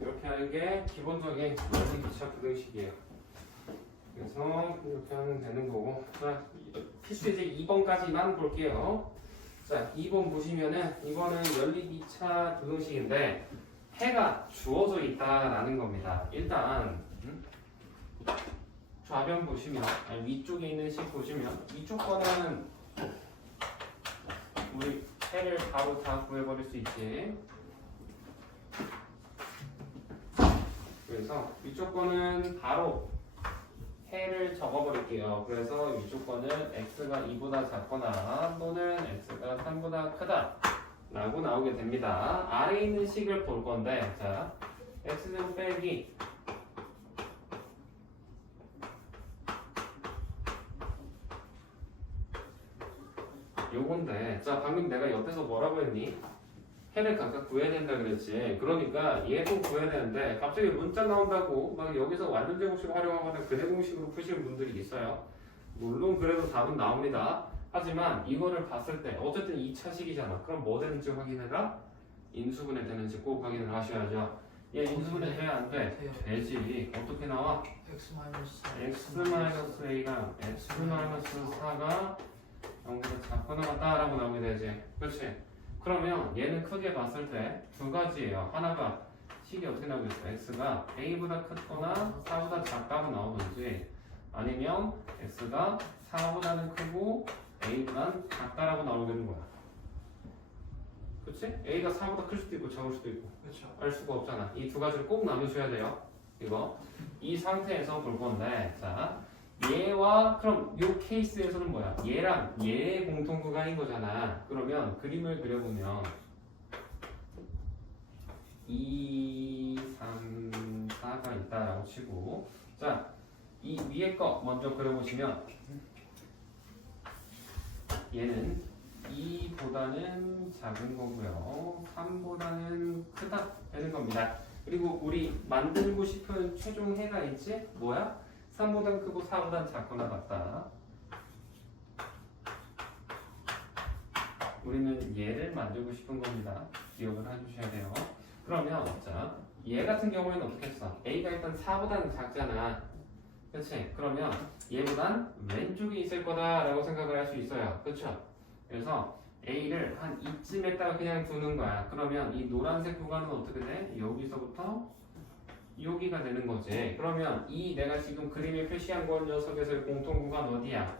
이렇게 하는 게 기본적인 연립 기차 부등식이에요. 그래서 이렇게 하면 되는 거고. 자, 필수 예제 2번까지만 볼게요. 자, 2번 보시면은 이거는 연립 2차 부등식인데 해가 주어져 있다라는 겁니다. 일단 좌변 보시면 아니, 위쪽에 있는 식 보시면 위쪽 거는 우리 해를 바로 다 구해버릴 수 있지. 그래서 위쪽 거는 바로 해를 적어버릴게요. 그래서 위쪽 거는 x가 2보다 작거나 또는 x가 3보다 크다 라고 나오게 됩니다. 아래에 있는 식을 볼 건데 자 x제곱 빼기 요건데 자 방금 내가 옆에서 뭐라고 했니? 해를 각각 구해야 된다 그랬지. 그러니까 얘도 구해야 되는데 갑자기 문자 나온다고 막 여기서 완전 제곱식 활용하거나 근해 공식으로 푸시는 분들이 있어요. 물론 그래도 답은 나옵니다. 하지만 이거를 봤을 때 어쨌든 2차식이잖아. 그럼 뭐 되는지 확인해라. 인수분해 되는지 꼭 확인을 하셔야죠. 얘 인수분해 돼? 안 돼? 돼요. 되지. 어떻게 나와? x 마이너스 x-a가 x-4가 0보다 작거나 같다라고 나오게 되지. 그렇지? 그러면 얘는 크게 봤을 때 두 가지예요. 하나가 식이 어떻게 나오겠어? x가 a보다 크거나 4보다 작다고 나오든지 아니면 x가 4보다는 크고 a보다는 작다라고 나오는 거야. 그치? a가 4보다 클 수도 있고 작을 수도 있고 그렇죠. 알 수가 없잖아. 이 두 가지를 꼭 나누셔야 돼요. 이거 이 상태에서 볼 건데 자 얘와 그럼 요 케이스에서는 뭐야? 얘랑 얘의 공통 구간인 거잖아. 그러면 그림을 그려보면 2, 3, 4가 있다라고 치고 자, 이 위에 거 먼저 그려보시면 얘는 2보다는 작은 거고요. 3보다는 크다 되는 겁니다. 그리고 우리 만들고 싶은 최종 해가 있지? 뭐야? 3보단 크고 4보단 작거나 같다. 우리는 얘를 만들고 싶은 겁니다. 기억을 해주셔야 돼요. 그러면 자, 얘 같은 경우에는 어떻게 했어? A가 일단 4보다는 작잖아. 그렇지? 그러면 얘보단 왼쪽에 있을 거다라고 생각을 할 수 있어요. 그렇죠? 그래서 A를 한 이쯤에다가 그냥 두는 거야. 그러면 이 노란색 구간은 어떻게 돼? 여기서부터 여기가 되는 거지. 그러면 이 내가 지금 그림에 표시한 건 녀석에서의 공통 구간 어디야?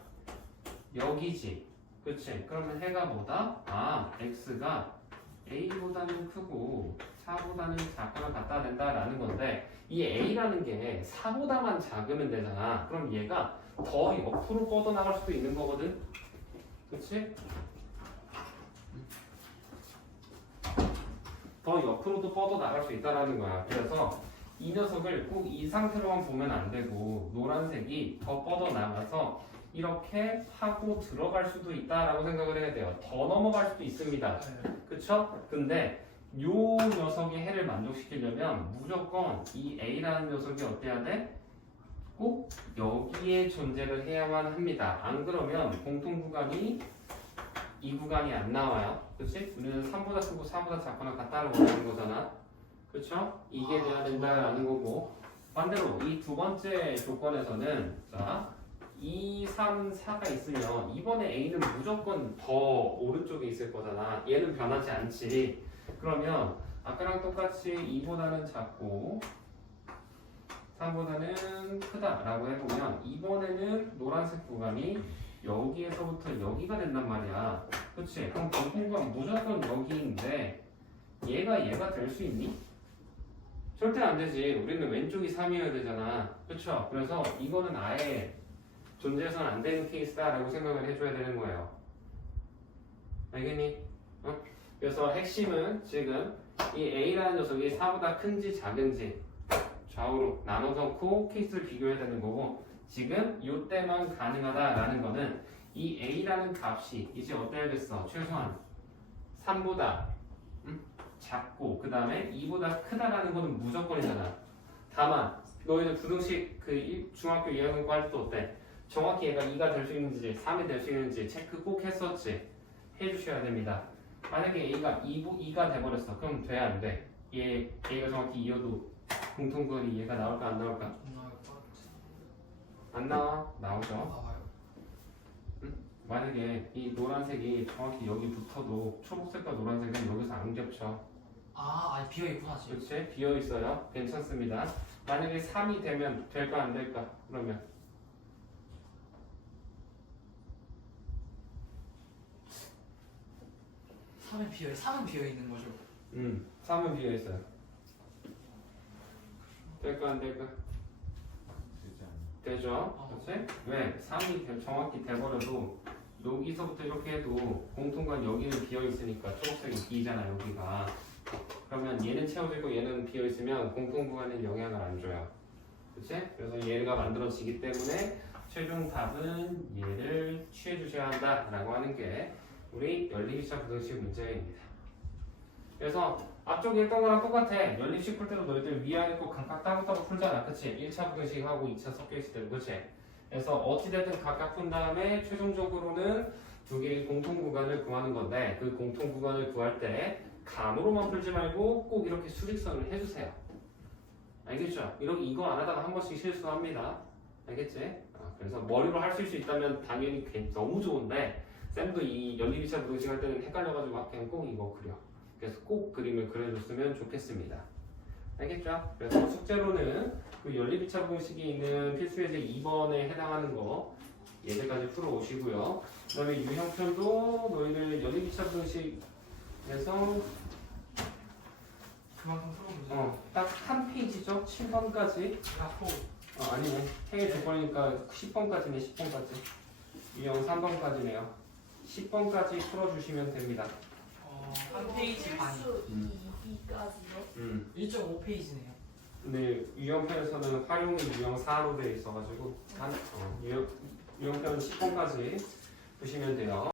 여기지. 그치? 그러면 해가 뭐다? 아, x가 a보다는 크고 4보다는 작거나 같다 된다라는 건데 이 a라는 게 4보다만 작으면 되잖아. 그럼 얘가 더 옆으로 뻗어나갈 수도 있는 거거든? 그치? 더 옆으로도 뻗어나갈 수 있다는 거야. 그래서 이 녀석을 꼭 이 상태로만 보면 안 되고 노란색이 더 뻗어나가서 이렇게 파고 들어갈 수도 있다라고 생각을 해야 돼요. 더 넘어갈 수도 있습니다. 그쵸? 근데 요 녀석의 해를 만족시키려면 무조건 이 A라는 녀석이 어때야 돼? 꼭 여기에 존재를 해야만 합니다. 안 그러면 공통구간이 이 구간이 안 나와요. 그치? 우리는 3보다 크고 4보다 작거나 같다라고 하는 거잖아. 그쵸? 이게 돼야 된다라는 거고 반대로 이 두 번째 조건에서는 자 2, 3, 4가 있으면 이번에 A는 무조건 더 오른쪽에 있을 거잖아. 얘는 변하지 않지. 그러면 아까랑 똑같이 2보다는 작고 3보다는 크다라고 해보면 이번에는 노란색 구간이 여기에서부터 여기가 된단 말이야. 그치? 그럼 공통구간 무조건 여기인데 얘가 될 수 있니? 절대 안 되지. 우리는 왼쪽이 3이어야 되잖아. 그쵸? 그래서 이거는 아예 존재해서는 안 되는 케이스다라고 생각을 해줘야 되는 거예요. 알겠니? 어? 그래서 핵심은 지금 이 A라는 녀석이 4보다 큰지 작은지 좌우로 나눠 놓고 케이스를 비교해야 되는 거고 지금 이때만 가능하다라는 거는 이 a라는 값이 이제 어때야겠어? 최소한 3보다 작고 그 다음에 2보다 크다라는 거는 무조건이잖아. 다만 너희들 부등식 중학교 2학년 거 할 때 어때? 정확히 얘가 2가 될 수 있는지 3이 될 수 있는지 체크 꼭 했었지. 해주셔야 됩니다. 만약에 a가 2가 돼버렸어. 그럼 돼 안 돼? a가 정확히 2여도 공통구간이 얘가 나올까 안 나올까? 나올 것 같아. 안 나와? 나오죠. 나와요. 만약에 이 노란색이 정확히 여기 붙어도 초록색과 노란색은 여기서 안 겹쳐. 아니 비어 있구나 지금. 그렇지? 비어 있어요. 괜찮습니다. 만약에 3이 되면 될까 안 될까? 그러면 3은 비어 있는 거죠. 3은 비어 있어요. 될까 안 될까? 되지 않나? 되죠? 그렇지? 왜? 3이 정확히 돼버려도 여기서부터 이렇게 해도 공통관 여기는 비어 있으니까 초록색이 비잖아 여기가. 그러면 얘는 채워지고 얘는 비어 있으면 공통구간에 영향을 안 줘요. 그렇지? 그래서 얘가 만들어지기 때문에 최종 답은 얘를 취해 주셔야 한다라고 하는 게 우리 연립이차 부등식 문제입니다. 그래서 앞쪽에 했던 거랑 똑같아. 연립식 풀 때도 너희들 위아래 거 각각 따로따로 풀잖아. 그치? 1차 부등식하고 2차 섞여 있을 때도 그치? 그래서 어찌됐든 각각 푼 다음에 최종적으로는 두 개의 공통구간을 구하는 건데 그 공통구간을 구할 때 감으로만 풀지 말고 꼭 이렇게 수직선을 해주세요. 알겠죠? 이거 안 하다가 한 번씩 실수합니다. 알겠지? 그래서 머리로 할 수 있다면 당연히 너무 좋은데 쌤도 이 연립이차 부등식 할 때는 헷갈려가지고 그냥 꼭 이거 그려. 그래서 꼭 그림을 그려줬으면 좋겠습니다. 알겠죠? 그래서 숙제로는 그 연립이차 부등식이 있는 필수 예제 2번에 해당하는 거 예제까지 풀어 오시고요. 그 다음에 유형편도 너희들 연립이차 부등식에서 그만큼 풀어보죠. 딱 한 페이지죠? 7번까지. 야호. 아니네. 행에 줄 거니까 10번까지네. 10번까지. 유형 3번까지네요. 10번까지 풀어주시면 됩니다. 한 페이지 반이. 필수 2까지요? 1.5페이지네요. 근데 유형편에서는 활용이 유형 4로 되어 있어가지고 유형편은 10번까지 보시면 돼요.